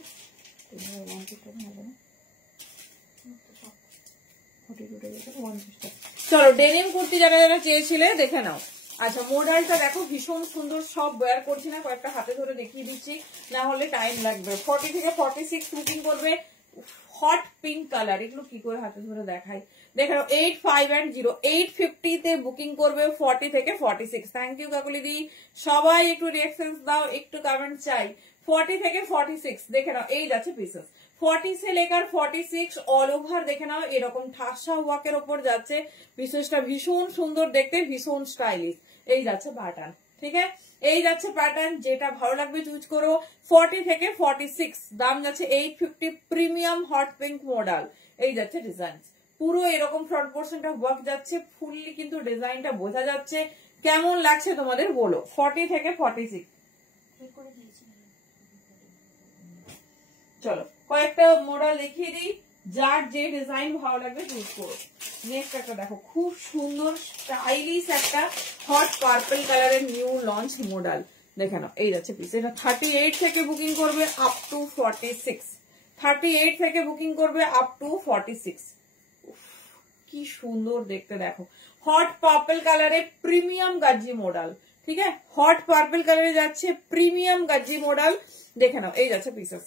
চলো ডেনিম কুর্তি যারা যারা চেয়েছিলে দেখে নাও। আচ্ছা মডেলটা দেখো, ভীষণ সুন্দর, সব বেয়ার করছি না, কয়েকটা হাতে ধরে দেখিয়ে দিচ্ছি, না হলে টাইম লাগবে। 40 থেকে 46 বুকিং করবে, হট পিঙ্ক কালার। এগুলো কি করে হাতে ধরে দেখাই, দেখো 8510, 850 তে বুকিং করবে 40 থেকে 46। থ্যাংক ইউ কাকুলি দি, সবাই একটু রিয়াকশন দাও, একটু কমেন্ট চাই। 40 থেকে 46 দেখে নাও, এই যাচ্ছে পিসেস। 40 से लेकर 46 অল ওভার দেখে নাও, এরকম ঠাসা ওয়ার্কের ওপর যাচ্ছে। পিসেসটা ভীষণ সুন্দর দেখতে, ভীষণ স্টাইলিশ। এই যাচ্ছে বাটন, ঠিক আছে? এই যাচ্ছে প্যাটার্ন, যেটা ভালো লাগবে চুজ করো। 40 থেকে 46, দাম যাচ্ছে 850, প্রিমিয়াম হট পিঙ্ক মডেল। এই যাচ্ছে ডিজাইন, পুরো এরকম ফ্রন্ট পোর্শনটা ওয়ার্ক যাচ্ছে, ফুললি কিন্তু ডিজাইনটা বোঝা যাচ্ছে। কেমন লাগছে তোমাদের বলো। 40 থেকে 46, চলো কয়েকটা মডেল দেখিয়ে দিই, যার যে ডিজাইন ভালো লাগবে চুজ করো। নেক্সট একটা দেখো, খুব সুন্দর স্টাইলিশ একটা হট পার্পল কালারের নিউ লঞ্চ মডেল, দেখে নাও। এই যাচ্ছে পিস, এটা 38 থেকে বুকিং করবে আপ টু 46, 38 থেকে বুকিং করবে আপ টু 46। কি সুন্দর দেখতে দেখো, হট পার্পল কালারে প্রিমিয়াম গাজি মডেল, ঠিক আছে, হট পার্পল কালারে যাচ্ছে প্রিমিয়াম গাজি মডেল, দেখে নাও। এই যাচ্ছে পিসেস,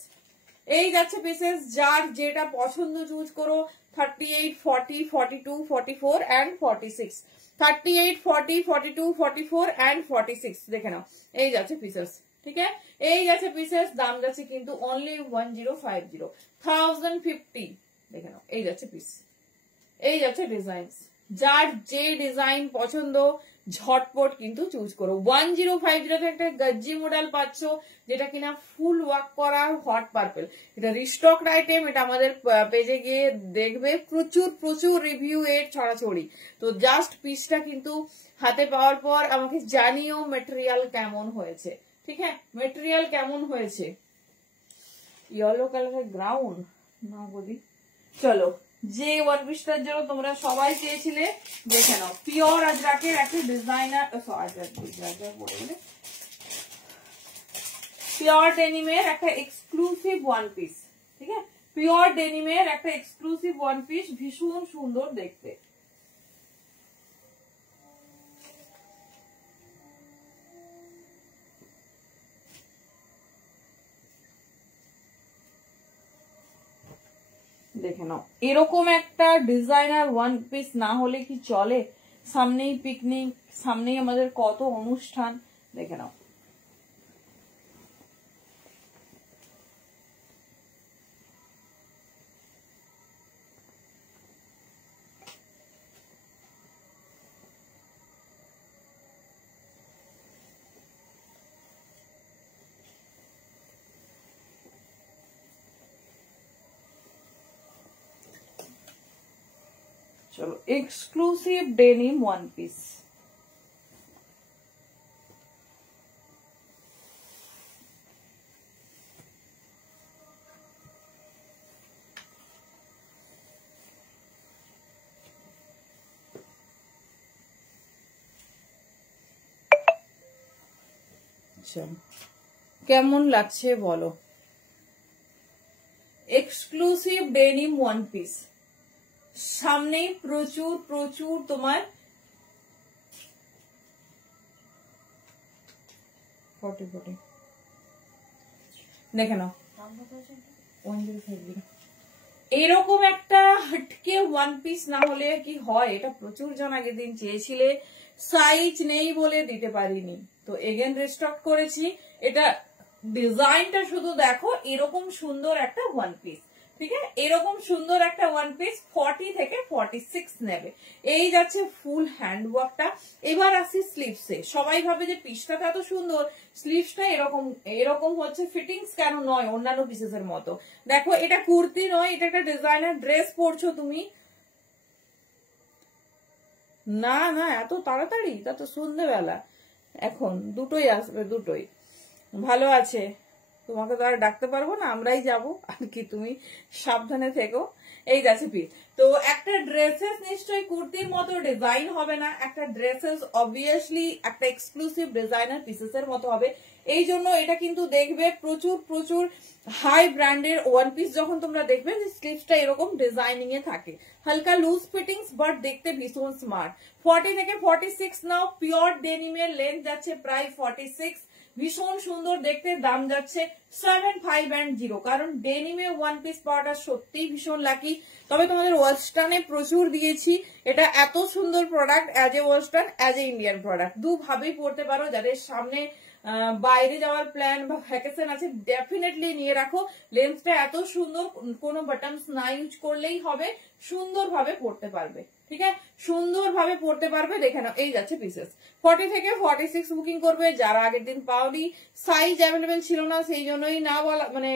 এই যাচ্ছে পিসেস, যার যেটা পছন্দ চুজ করো। 38, 40, 42, 44 and 46, 38, 40, 42, 44 and 46, দেখে নাও। এই যাচ্ছে পিসেস, ঠিক আছে, এই যাচ্ছে পিসেস, দাম যাচ্ছে কিন্তু অনলি 1050, 1050, দেখে নাও। এই যাচ্ছে পিস, এই যাচ্ছে ডিজাইন, যার যে ডিজাইন পছন্দ ঝটপট কিন্তু চুজ করো। 1050 একটা গজ্জি মডেল পাচ্ছ, যেটা কিনা ফুল ওয়ার্ক করা হট পার্পল। এটা রিস্টক আইটেম, এটা আমাদের পেজে গিয়ে দেখবে, প্রচুর প্রচুর রিভিউ এর ছড়াছড়ি। তো জাস্ট পিসটা কিন্তু হাতে পাওয়ার পর আমাকে জানিও মেটেরিয়াল কেমন হয়েছে, ঠিক আছে, মেটেরিয়াল কেমন হয়েছে। ইয়েলো কালারের গ্রাউন্ড না বলি, চলো যে ওয়ান পিসটার জন্য তোমরা সবাই চেয়েছিলে, দেখে নাও। পিওর আজরাকের একটা ডিজাইনার, পিওর ডেনিমের একটা এক্সক্লুসিভ ওয়ান পিস, ঠিক আছে, পিওর ডেনিমের একটা এক্সক্লুসিভ ওয়ান পিস, ভীষণ সুন্দর দেখতে। দেখে নাও, এরকম একটা ডিজাইনার ওয়ান পিস না হলে কি চলে? সামনেই পিকনিক, সামনেই আমাদের কত অনুষ্ঠান, দেখে নাও। চলো, এক্সক্লুসিভ ডেনিম ওয়ান পিস, কেমন লাগছে বলো। এক্সক্লুসিভ ডেনিম ওয়ান পিস, সামনে প্রচুর প্রচুর তোমার 40 দেখে নাও। এরকম একটা হটকে ওয়ান পিস না হলে কি হয়, এটা প্রচুর জন আগের দিন চেয়েছিলে, সাইজ নেই বলে দিতে পারিনি, তো এগেন রিস্টক করেছি। এটা ডিজাইনটা শুধু দেখো, এরকম সুন্দর একটা ওয়ান পিস, ঠিক আছে, এরকম সুন্দর একটা ওয়ান পিস 40 থেকে 46 নেবে। এই যাচ্ছে ফুল হ্যান্ডওয়ার্কটা। এবার আসি স্লিভসে। সবাই ভাবে যে পিসটা এত সুন্দর, স্লিভসটা এরকম এরকম হচ্ছে, ফিটিংস কেন নয় অন্যান্য পিসেসের মতো। দেখো, এটা কুর্তি নয়, এটা একটা ডিজাইনার ড্রেস পরছো তুমি। না না, এত তাড়াতাড়ি, তা তো সন্ধ্যেবেলা, এখন দুটোই আসবে, দুটোই ভালো আছে। তোমাকে তো আর ডাকতে পারবো না, আমরাই যাব আর কি, তুমি সাবধানে থেকো। এই যাচ্ছে পিস। তো একটা ড্রেসেস নিশ্চয়ই কুর্তির মতো ডিজাইন হবে না, একটা ড্রেসেস অবভিয়াসলি একটা এক্সক্লুসিভ ডিজাইনার পিসেস এর মতো হবে। এই জন্য এটা কিন্তু দেখবে প্রচুর প্রচুর হাই ব্র্যান্ডের ওয়ান পিস যখন তোমরা দেখবে, স্লিভসটা এরকম ডিজাইনিং এ থাকে, হালকা লুজ ফিটিংস বাট দেখতে ভীষণ স্মার্ট। 40 থেকে 46 নাও। পিওর ডেনিমের লেন্থ যাচ্ছে প্রায় 46, ভীষণ সুন্দর দেখতে, দাম যাচ্ছে 7510। কারণ ডেনিমে ওয়ান পিস পাওয়াটা সত্যিই ভীষণ লাকি। তবে তোমাদের ওয়েস্টার্নে প্রচুর দিয়েছি, এটা এত সুন্দর product, as a western as a Indian product দুভাবেই পড়তে পারো। যাদের সামনে বাইরে যাওয়ার প্ল্যান বা ভ্যাকেশন আছে ডেফিনেটলি নিয়ে রাখো। লেন্থটা এত সুন্দর, কোনো বাটনস না ইউজ করলেই হবে, সুন্দরভাবে পরতে পারবে। ঠিক আছে, সুন্দরভাবে পরতে পারবে। দেখে নাও এই যাচ্ছে পিসেস। 40 থেকে 46 বুকিং করবে যারা আগের দিন পাওনি, সাইজ অ্যাভেলেবেল ছিল না সেই জন্যই না বলা, মানে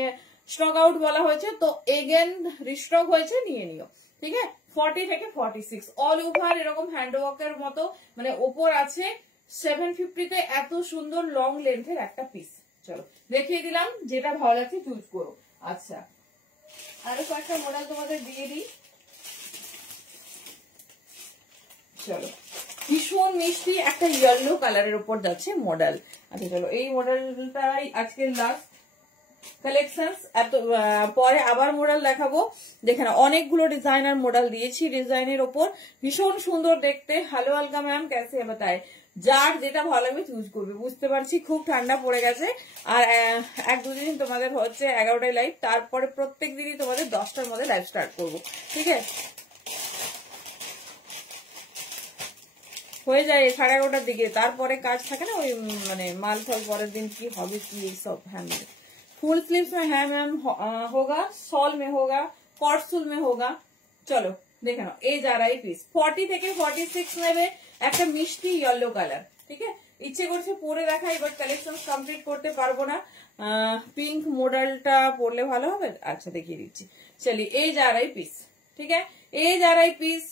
স্টক আউট বলা হয়েছে, তো এগেন রিস্টক হয়েছে, নিয়ে নিও। ঠিক আছে, 40 থেকে 46 অল ওভার এরকম হ্যান্ডওয়ার্কের মতো, মানে ওপর আছে 750 তে এত সুন্দর লং লেন্থের একটা পিস। চলো দেখিয়ে দিলাম, যেটা ভালো লাগছে চুজ করো। আচ্ছা, আরো কয়েকটা মডেল তোমাদের দিয়ে দিই। চলো, ভীষণ মিষ্টি একটা ইয়েলো কালারের উপর যাচ্ছে মডেল। আচ্ছা চলো, এই মডেলটাই আজকের লাস্ট কালেকশন। এত পরে আবার মডেল দেখাবো। দেখে না, অনেকগুলো ডিজাইনার মডেল দিয়েছি ডিজাইনের ওপর, ভীষণ সুন্দর দেখতে। হ্যালো আলকা ম্যাম, কেসে বাতায়? যার যেটা ভালো লাগবে চুজ করবে। বুঝতে পারছি খুব ঠান্ডা পড়ে গেছে, আর 1-2 দিন তোমাদের হচ্ছে 11টায় লাইভ, তারপরে প্রত্যেক দিনই তোমাদের 10টার মধ্যে লাইভ স্টার্ট করবো। ঠিক আছে, হয়ে যায় 11:30টার দিকে, তারপরে কাজ থাকে না, ওই মানে মাল ফল পরের দিন কি হবে কি এইসব। হ্যাঁ, फुल स्लीव्स में है मैम, होगा शॉल में होगा, কটসুল में होगा। চলো দেখে নাও, এই যারাই পিস 40 থেকে 46 নেবে, একটা মিষ্টি ইয়েলো কালার। ঠিক আছে, ইচ্ছে করছে পরে দেখাই, বাট কালেকশন কমপ্লিট করতে পারবো না। পিঙ্ক মডেলটা পরলে ভালো হবে। আচ্ছা দেখিয়ে দিচ্ছি, চলিए এই যারাই পিস। ठीक है, এই যারাই পিস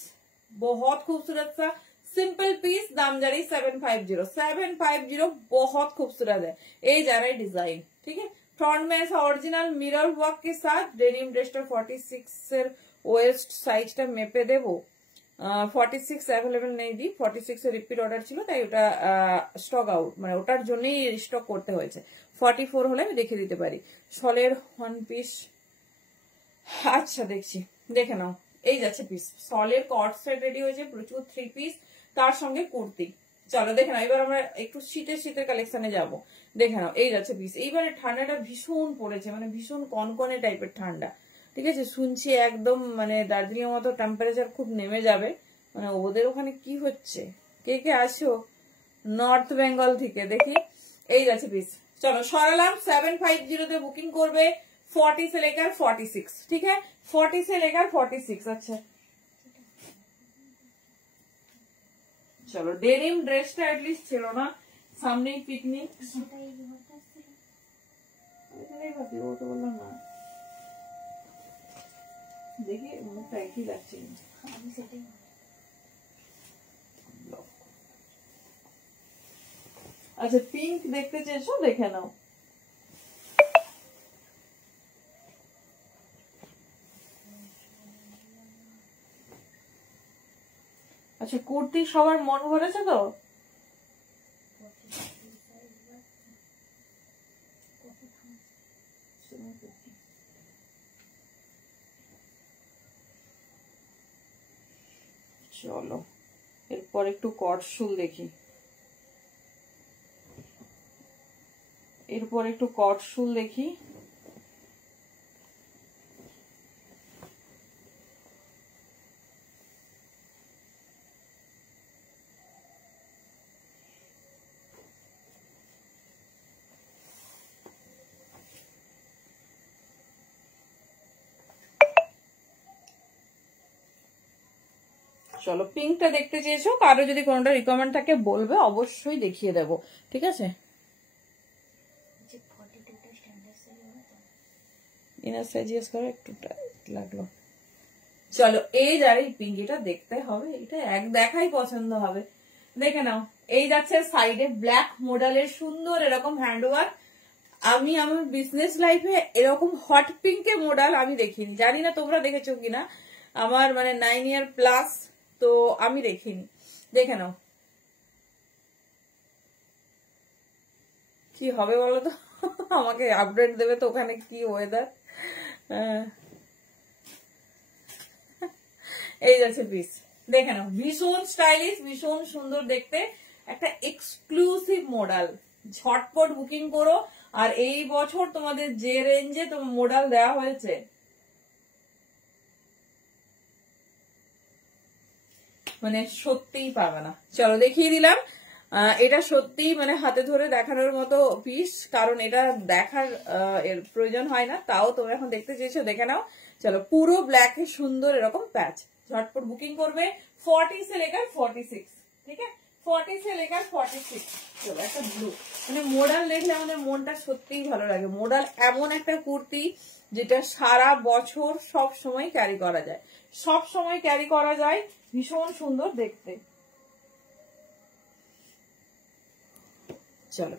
बहुत खूबसूरत सा सिंपल पीस, दाम जा रही 750 बहुत खूबसूरत है। এই যারাই ডিজাইন। ठीक है, फ्रंट में ऐसा ओरिजिनल मिरर वर्क के साथ डेनिम ड्रेसটা 46 এর ওয়েস্ট সাইজটা মেপে দেবো। 46 অ্যাভেলেবেল নেই দি, 46 এর রিপিট অর্ডার ছিল, তাই ওটা স্টক আউট, মানে ওটার জন্যই স্টক করতে হয়েছে। 44 হলে আমি দেখে দিতে পারি। শলের ওয়ান পিস, আচ্ছা দেখছি, দেখে নাও এই যাচ্ছে পিস। শলের কট সেট রেডি হয়েছে, প্রচুর 3 পিস, তার সঙ্গে কুর্তি। চলো দেখে নাও, এবার আমরা একটু শীতের কালেকশনে যাব। দেখে নাও এই যাচ্ছে পিস। এইবারে ঠান্ডাটা ভীষণ পড়েছে, মানে ভীষণ কনকনে টাইপের ঠান্ডা। ঠিক আছে, শুনছি একদম মানে দার্জিলিং এর মতো টেম্পারেচার খুব নেমে যাবে। মানে ওদের ওখানে কি হচ্ছে, কে কে আসো নর্থ বেঙ্গল থেকে? দেখি এই যাচ্ছে পিস। চলো সরালাম, 750 তে বুকিং করবে, 40 से लेकर 46। ठीक है, 40 से लेकर 46। अच्छा चलो, डेनिम ड्रेसটা एटलिस्ट ছিল না, সামনেই পিকনিক। ও তো বললাম না, দেখি মুখটা একই লাগছে। আচ্ছা, পিঙ্ক দেখতে চেয়েছো, দেখে নাও। আচ্ছা, কুর্তি সবার মন ভরেছে তো? চলো এরপর একটু কটসুল দেখি, এরপর একটু কটসুল দেখি। চলো, পিঙ্কটা দেখতে চেয়েছো, কারো যদি কোনোটা রিকমেন্ড থাকে বলবে, অবশ্যই দেখিয়ে দেবো। ঠিক আছে, ইনার সাইজ জিজ্ঞেস করো, একটু টাইট লাগলো। চলো এই যার এই পিঙ্ক, এটা দেখতে হবে, এটা এক দেখাই পছন্দ হবে। দেখে নাও, এই যাচ্ছে সাইডে ব্ল্যাক মডেলের সুন্দর এরকম হ্যান্ডওয়ার্ক। আমি আমার বিজনেস লাইফে এরকম হট পিঙ্কে মডেল আমি দেখিনি, জানি না তোমরা দেখেছো কিনা। আমার মানে 9 ইয়ার প্লাস, তো আমি দেখিনি। দেখে নাও কি হবে বলো তো, আমাকে আপডেট দেবে তো ওখানে কি ওয়েদার। এই যাচ্ছে পিস, দেখে নাও, ভীষণ স্টাইলিশ, ভীষণ সুন্দর দেখতে, একটা এক্সক্লুসিভ মডেল। ঝটপট বুকিং করো। আর এই বছর তোমাদের যে রেঞ্জে তোমার মডেল দেওয়া হয়েছে, মানে সত্যিই পাবে না। চলো দেখিয়ে দিলাম। এটা সত্যি মানে হাতে ধরে দেখানোর মতো পিস, কারণ এটা দেখার এর প্রয়োজন হয় না, তাও তোমরা এখন দেখতে চেয়েছো, দেখে নাও। চলো, পুরো ব্ল্যাকে সুন্দর এরকম প্যাচ, ঝটপট বুকিং করবে 40 से लेकर 46, ঠিক আছে, 40 से लेकर 46। চলো, একটা ব্লু, মানে মডাল দেখলে আমাদের মনটা সত্যিই ভালো লাগে। মডাল এমন একটা কুর্তি যেটা সারা বছর সব সময় ক্যারি করা যায়, সব সময় ক্যারি করা যায়, ভীষণ সুন্দর দেখতে। চলো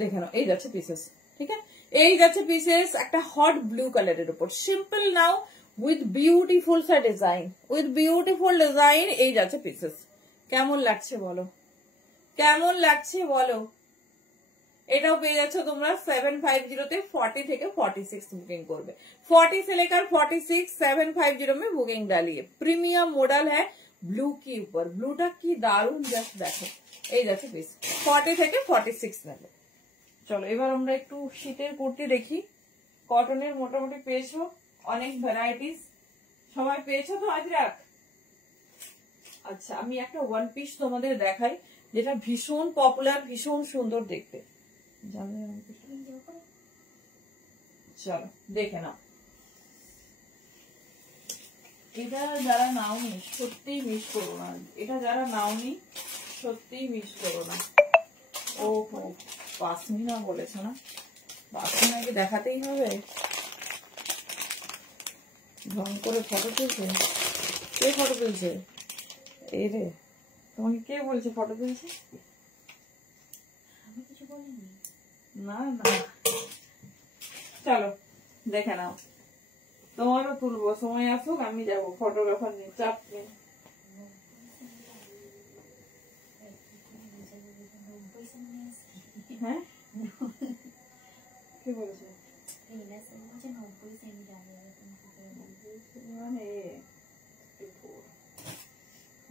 দেখে নাও, এই যাচ্ছে পিসেস, ঠিক আছে, এই যাচ্ছে পিসেস একটা হট ব্লু কালারের উপর, সিম্পল নাও উইথ বিউটিফুল সা ডিজাইন, উইথ বিউটিফুল ডিজাইন, এই যাচ্ছে পিসেস। কেমন লাগছে বলো, কেমন লাগছে বলো। এটাও পেয়ে যাচ্ছ তোমরা 750 তে, 40 থেকে 46 बुकिंग করবে, 40 से लेकर 46 750 में बुकिंग डालिए। प्रीमियम मॉडल है ब्लू की ऊपर, ब्लूটা কি দারুণ, জাস্ট দেখো, এই যাচ্ছে পিস 40 থেকে 46 নেবে। চলো এবার আমরা একটু শীতের কুর্তি দেখি। কটনের মোটামুটি পেয়েছো অনেক ভ্যারাইটিস, সবাই পেয়েছো তো আজ রাখ। আচ্ছা, আমি একটা ওয়ান পিস তোমাদের দেখাই, যেটা ভীষণ পপুলার, ভীষণ সুন্দর দেখতে। চলো দেখে নাও, এটা যারা নাওনি সত্যি মিস করো না, এটা যারা নাওনি সত্যি মিস করো না। ও পাসমিনা বলেছে না, পাসমিনাকে দেখাতেই হবে। ঢং করে ফটো তুলছে, কে ফটো তুলছে? এই রে, তোমাকে কে বলছে ফটো তুলছে? আমি কিছু বলিনি। না না, চলো দেখে নাও, তোমারও তুলবো, সময় আসুক আমি যাবো, ফটোগ্রাফার নেই, চাপ নেই। হ্যাঁ কি বলেছে? মানে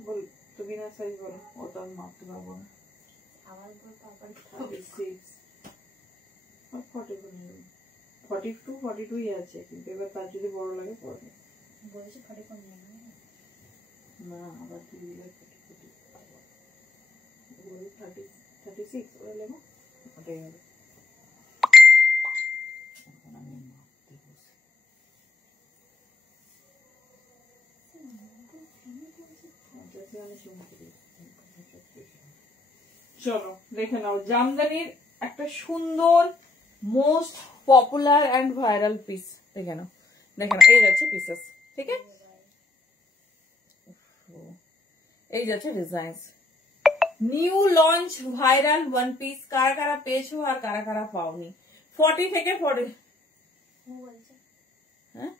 বল, তুমি না সাইজ বলো, ওটা আমি মাপতে পারবো না। আমার 42 42 আছে, কিন্তু এবার তার যদি বড় লাগে পরে বলেছে 44 না, আবার 36 ওরা লেবো, ওটাই হবে। চলো দেখে নাও, জামদানির একটা সুন্দর most popular and viral piece, দেখে নাও, দেখে নাও, এই যাচ্ছে পিসেস, ঠিক আছে, এই যাচ্ছে design, new launch viral one piece, কারা কারা পেয়েছো আর কারা কারা পাওনি। 40 থেকে 40, হ্যাঁ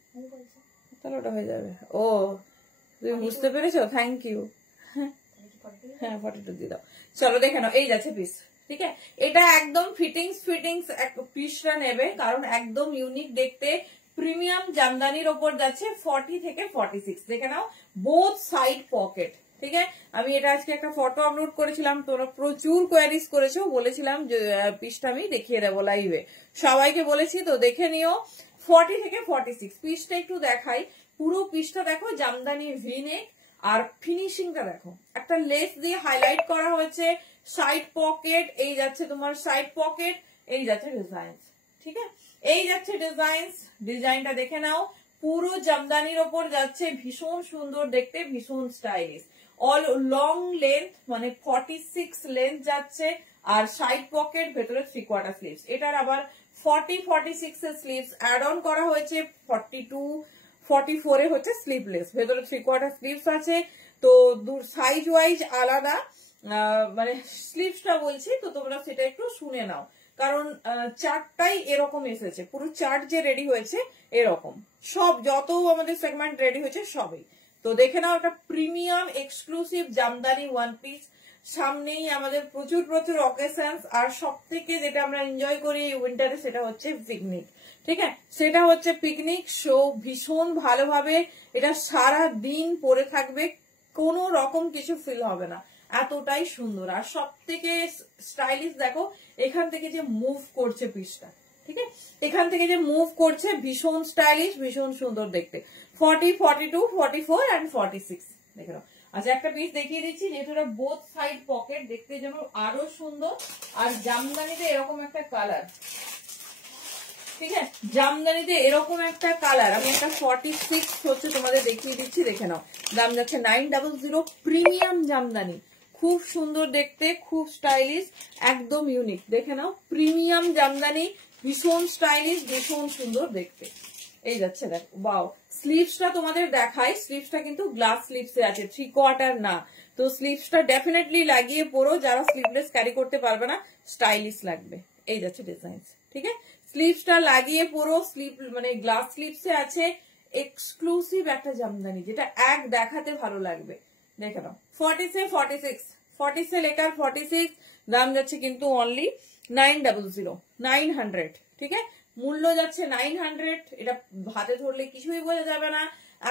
তাহলে ওটা হয়ে যাবে। ও তুমি বুঝতে পেরেছো, থ্যাংক ইউ। হ্যাঁ 42 দিয়ে দাও। চলো দেখে নাও, এই যাচ্ছে পিস, ঠিক আছে, এটা একদম ফিটিংস পিসটা নেবে, কারণ একদম ইউনিক দেখতে, প্রিমিয়াম জামদানির ওপর যাচ্ছে 40 থেকে 46, দেখে নাও, বোথ সাইড পকেট, ঠিক আছে। আমি এটা আজকে একটা ফটো আপলোড করেছিলাম, তোমরা প্রচুর কোয়ারিজ করেছো, বলেছিলাম যে পিসটা আমি দেখিয়ে দেবো লাইভে, সবাইকে বলেছি তো দেখে নিও। 40 থেকে 46 পিসটা একটু দেখাই, পুরো পিসটা দেখো, জামদানি ভিনেক, আর ফিনিশিংটা দেখো, একটা লেস দিয়ে হাইলাইট করা হয়েছে, সাইড পকেট, এই যাচ্ছে তোমার সাইড পকেট, এই যাচ্ছে ডিজাইন, ঠিক আছে, এই যাচ্ছে ডিজাইনটা দেখে নাও, পুরো জামদানির ওপর যাচ্ছে, ভীষণ সুন্দর দেখতে, ভীষণ স্টাইলিশ, অল লং লেন্থ, মানে 46 লেন্থ যাচ্ছে, আর সাইড পকেট, ভেতরে 3/4 স্লিভস, এটার আবার 46 এর স্লিভস অ্যাড অন করা হয়েছে, 42 44 এ হচ্ছে স্লিভলেস, ভেতরে 3/4 স্লিভস আছে, তো সাইজ ওয়াইজ আলাদা, মানে স্লিভসটা বলছি তো তোমরা সেটা একটু শুনে নাও, কারণ চার্টটাই এরকম এসেছে, পুরো চার্ট যে রেডি হয়েছে এরকম, সব যত আমাদের সেগমেন্ট রেডি হয়েছে সবই, তো দেখে নাও, একটা premium exclusive Jamdani one piece. সামনেই আমাদের প্রচুর প্রচুর অকেশনস, আর সব থেকে যেটা আমরা এনজয় করি উইন্টারে সেটা হচ্ছে পিকনিক, ঠিক আছে, সেটা হচ্ছে পিকনিক শো, ভীষণ ভালোভাবে এটা সারা দিন পরে থাকবে, কোনো রকম কিছু ফিল হবে না, এতটাই সুন্দর, আর সব থেকে স্টাইলিশ দেখো, এখান থেকে যে মুভ করছে পিসটা, ঠিক আছে, এখান থেকে যে মুভ করছে, ভীষণ স্টাইলিশ, ভীষণ সুন্দর দেখতে। 40 42 44 and 46 দেখে নাও, আচ্ছা একটা পিস দেখিয়ে দিচ্ছি, যেহেতু এটা বোথ সাইড পকেট, দেখতে যেন আরো সুন্দর। আর জামদানিতে এরকম একটা কালার, ঠিক আছে, জামদানিতে এরকম একটা কালার। আমি একটা 46 হচ্ছে তোমাদের দেখিয়ে দিচ্ছি, দেখে নাও। দাম যাচ্ছে 900। প্রিমিয়াম জামদানি, খুব সুন্দর দেখতে, খুব স্টাইলিশ, একদম ইউনিক। দেখে নাও, প্রিমিয়াম জামদানি, ভীষণ স্টাইলিশ, ভীষণ সুন্দর দেখতে। এই যাচ্ছে দেখো, বাও। স্লিভসটা তোমাদের দেখাই, স্লিভসটা কিন্তু গ্লাস স্লিভসে আছে, 3/4 না। তো স্লিভসটা ডেফিনেটলি লাগিয়ে পরো, যারা স্লিভলেস ক্যারি করতে পারবে না, স্টাইলিশ লাগবে। এই যাচ্ছে ডিজাইন, ঠিক আছে। স্লিভসটা লাগিয়ে পরো, স্লিভ মানে গ্লাস স্লিভসে আছে, এক্সক্লুসিভ একটা জামদানি, যেটা এক দেখাতে ভালো লাগবে। দেখে নাও, 46 লেখার 46, দাম যাচ্ছে কিন্তু অনলি 900, ঠিক আছে। মূল্য যাচ্ছে 900। এটা হাতে ধরলে কিছুই বোঝা যাবে না,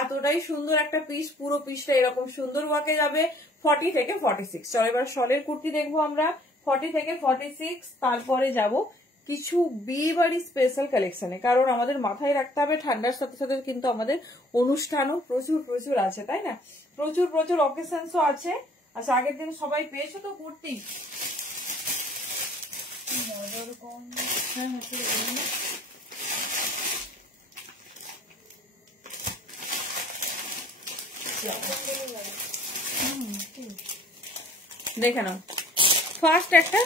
এতটাই সুন্দর একটা পিস। পুরো পিসটা এরকম সুন্দর ওয়াকে যাবে। 40 থেকে 46। চলো এবার শলের কুর্তি দেখবো আমরা, 40 থেকে 46। তারপরে যাব কিছু বিয়ে বাড়ি স্পেশাল কালেকশনে, কারণ আমাদের মাথায় রাখতে হবে ঠান্ডার সাথে সাথে কিন্তু আমাদের অনুষ্ঠানও প্রচুর প্রচুর আছে, তাই না? প্রচুর প্রচুর অকেশনসও আছে। আচ্ছা আগের দিন সবাই পেয়েছো তো কুর্তি? দেখে নাও, ফার্স্ট একটা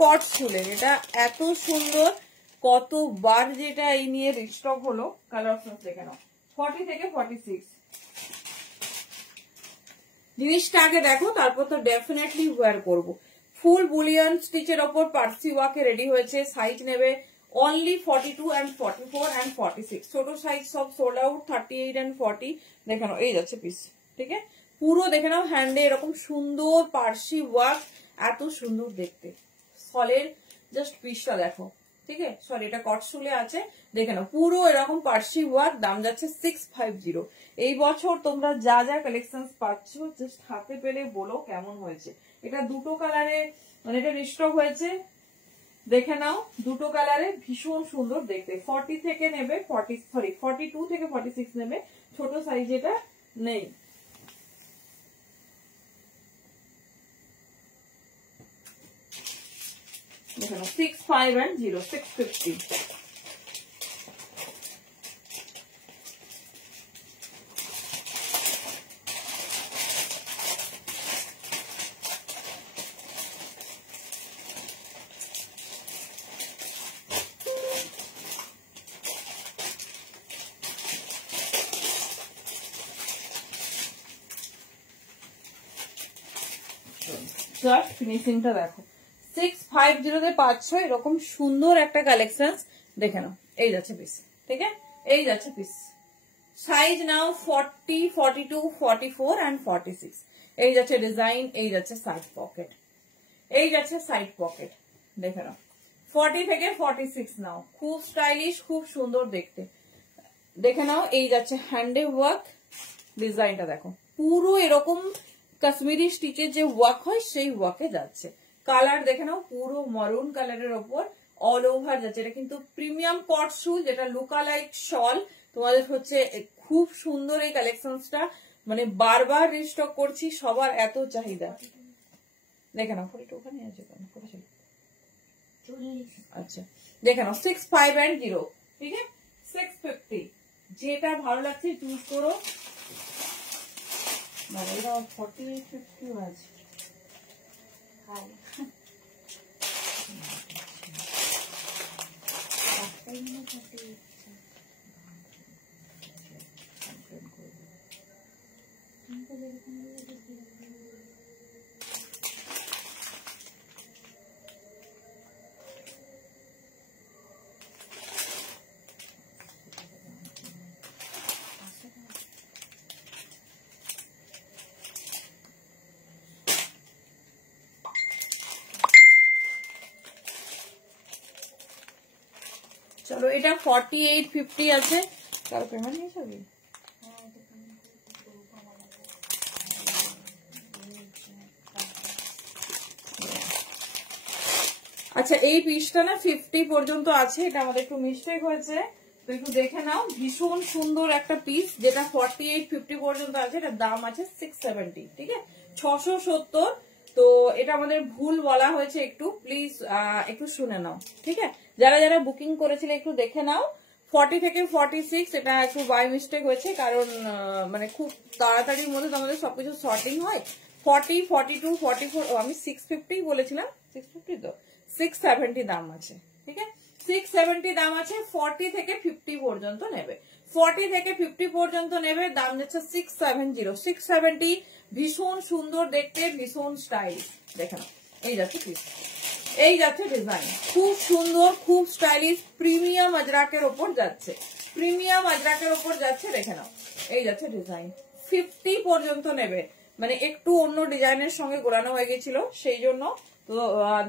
কট ফুলের, এটা এত সুন্দর, কতবার যেটা এই নিয়ে রিস্টক হলো। কালার অপশন দেখে নাও, 40 থেকে 46। জিনিসটা আগে দেখো, তারপর তো ডেফিনেটলি ওয়্যার করবো। ফুল বুলিয়ন স্টিচের ওপর পার্সি ওয়াকে রেডি হয়েছে। সাইজ নেবে অনলি 42 and 44 and 46। ছোট সাইজ সব সোল্ড আউট, 38 and 40। দেখে নাও, এই যাচ্ছে পিস, ঠিক আছে। পুরো দেখে নাও, হ্যান্ডে এরকম সুন্দর পার্সি ওয়ার্ক, এত সুন্দর দেখতে। সলের জাস্ট পিসটা দেখো, ঠিক আছে। সরি, এটা কটসুলে আছে, দেখে নাও, পুরো এরকম পার্সি ওয়ার্ক। দাম যাচ্ছে 650। এই বছর তোমরা যা যা কালেকশন পাচ্ছ, জাস্ট হাতে পেলে বলো কেমন হয়েছে। এটা দুটো কালারে, মানে এটা রিস্টক হয়েছে, দেখে নাও, দুটো কালারে ভীষণ সুন্দর দেখতে। 40 থেকে নেবে, 42 থেকে 46 নেবে, ছোট সাইজ এটা নেই। দেখে নাও, 65 and 0, 650। জাস্ট ফিনিশিংটা দেখো, 650 পাচ্ছ এরকম সুন্দর একটা কালেকশন। দেখে নাও, এই যাচ্ছে পিস, ঠিক আছে, এই যাচ্ছে পিস। Size now 40, 42, 44 and 46। এই যাচ্ছে ডিজাইন, এই যাচ্ছে সাইড পকেট, এই যাচ্ছে সাইড পকেট। দেখে নাও, 40 থেকে 46 নাও, খুব স্টাইলিশ, খুব সুন্দর দেখতে। দেখে নাও, এই যাচ্ছে হ্যান্ডে ওয়ার্ক, ডিজাইনটা দেখো, পুরো এরকম কাশ্মীরি স্টিচের যে ওয়ার্ক হয় সেই ওয়ার্কে যাচ্ছে। কালার দেখে নাও, পুরো মারুন কালারের ওপর অল ওভার যাচ্ছে। এটা কিন্তু প্রিমিয়াম কট শুল, যেটা লুকা লাইক শল। তোমাদের হচ্ছে খুব সুন্দর এই কালেকশনসটা, মানে বারবার রিস্টক করছি, সবার এত চাহিদা। দেখে নাও, ওখানে আছে, আচ্ছা দেখে নাও, 65 and 0, ঠিক আছে, 650। যেটা ভালো লাগছে চুজ করো। মানে এটা 48, 50 আছে। চলো, এটা 48, 50 আছে। কারো পেমেন্ট নিয়ে যাবি? আচ্ছা, এই পিসটা না 50 পর্যন্ত আছে, এটা আমাদের একটু মিস্টেক হয়েছে, তো একটু দেখে নাও, ভীষণ সুন্দর একটা পিস, যেটা 48-50 পর্যন্ত আছে। এটার দাম আছে 670, ঠিক আছে, 670। তো এটা আমাদের ভুল বলা হয়েছে, একটু প্লিজ একটু শুনে নাও, ঠিক আছে। যারা যারা বুকিং করেছিল একটু দেখে নাও। 40 থেকে 46 এটা একটু বাই মিস্টেক হয়েছে, কারণ মানে খুব তাড়াতাড়ির মধ্যে আমাদের সবকিছু শর্টিং হয়। 40, 42, 44 আমি 650 বলেছিলাম, 650 তো 670 দাম আছে, ঠিক আছে, 670 দাম আছে। 40 থেকে 50 পর্যন্ত নেবে, 40 থেকে 50 পর্যন্ত নেবে, দাম যাচ্ছে 670। 670, ভীষণ সুন্দর দেখতে, ভীষণ স্টাইলিশ। দেখে নাও, এই যাচ্ছে পিস, এই যাচ্ছে ডিজাইন, খুব সুন্দর, খুব স্টাইলিশ, প্রিমিয়াম আজরাকের ওপর যাচ্ছে, প্রিমিয়াম আজরাকের ওপর যাচ্ছে। দেখে নাও, এই যাচ্ছে ডিজাইন। 50 পর্যন্ত নেবে, মানে একটু অন্য ডিজাইনের সঙ্গে গোড়ানো হয়ে গেছিল সেই জন্য। তো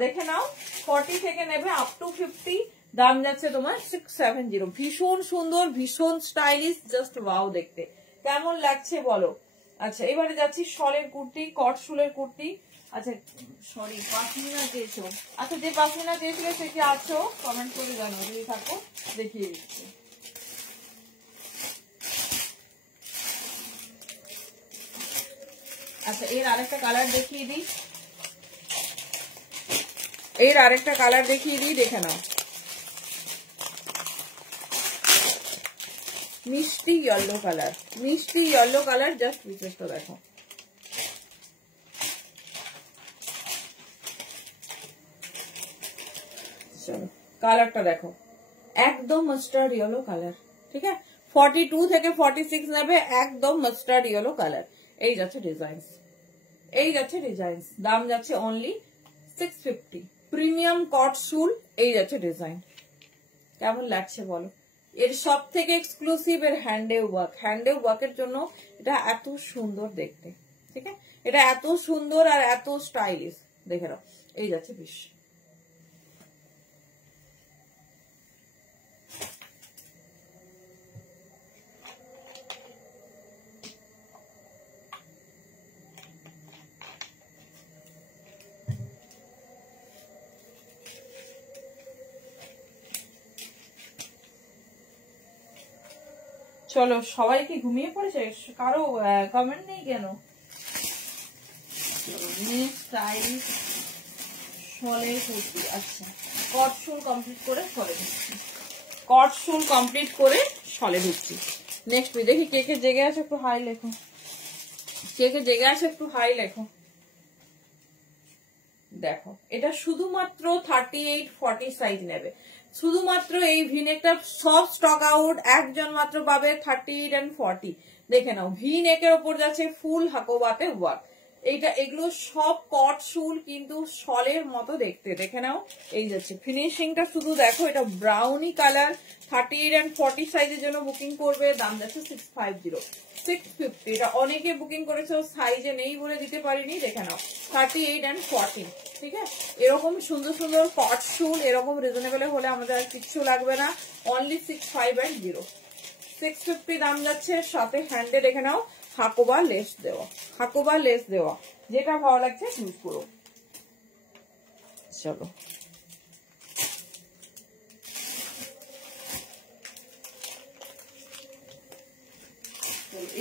দেখে নাও, 40 থেকে নেবে আপ টু 50, দাম যাচ্ছে তোমার 670। ভীষণ সুন্দর, ভীষণ স্টাইলিশ, জাস্ট ওয়াও দেখতে। কেমন লাগছে বলো। আচ্ছা, এবারে যাচ্ছি শলের কুর্তি, কট শুলের কুর্তি। আচ্ছা সরি, পাশমিনা চেয়েছো, আচ্ছা যে পাশমিনা চেয়েছিলে সে কি আছো কমেন্ট করে জানো, যদি থাকো দেখিয়ে দিচ্ছি। আচ্ছা, এর আরেকটা কালার দেখিয়ে দিই, এর আরেকটা কালার দেখিয়ে দিই, দেখে নাও, মিষ্টি ইয়েলো কালার, মিষ্টি ইয়েলো কালার, জাস্ট বিশেষটা দেখো। চলো কালারটা দেখো, একদম মাস্টার্ড ইয়েলো কালার, ঠিক আছে। 42 থেকে 46 নেবে, একদম মাস্টার্ড ইয়েলো কালার। এই যাচ্ছে ডিজাইন, এই যাচ্ছে ডিজাইন, দাম যাচ্ছে অনলি 650। প্রিমিয়াম কট শুল, এই যাচ্ছে ডিজাইন। কেমন লাগছে বলো। এর সব থেকে এক্সক্লুসিভ এর হ্যান্ডে ওয়ার্ক, হ্যান্ডে ওয়ার্কের জন্য এটা এত সুন্দর দেখতে, ঠিক আছে, এটা এত সুন্দর আর এত স্টাইলিশ। দেখে নাও, এই যাচ্ছে পিস। চলো, সবাই কি ঘুমিয়ে পড়েছে, কারো কমেন্ট নেই কেন। আচ্ছা, কট শুল কমপ্লিট করে শলে ঢুকছি, কট শুল কমপ্লিট করে শলে ঢুকছি। নেক্সট দেখি কে কে জেগে আছে, একটু হাই লেখো, কে কে জেগে আছে একটু হাই লেখো। দেখো, এটা শুধুমাত্র 38-40 সাইজ নেবে, শুধুমাত্র এই ভিনেকটা সব স্টক আউট, একজন মাত্র পাবে 38 and 40। দেখে নাও, ভি নেকের ওপর যাচ্ছে ফুল হাকোবাতে ওয়ার্ক, এইটা এগুলো সব কট শুল, কিন্তু শলের মতো দেখতে। দেখে নাও, এই যাচ্ছে ফিনিশিংটা, শুধু দেখো, এটা ব্রাউনি কালার। 38 and 40 সাইজের জন্য বুকিং করবে, দাম যাচ্ছে 650, 650। এটা অনেকে বুকিং করেছে, সাইজে নেই বলে দিতে পারিনি। দেখে নাও, 38 and 40, ঠিক আছে। এরকম সুন্দর সুন্দর কট শুল এরকম রিজনেবল হলে আমাদের আর কিচ্ছু লাগবে না। অনলি 65 and 650 দাম যাচ্ছে। সাথে হ্যান্ডে দেখে নাও, হাকোবা লেস দেওয়া, হাকোবা লেস দেওয়া, যেটা ভালো লাগছে চুজ করো। চলো,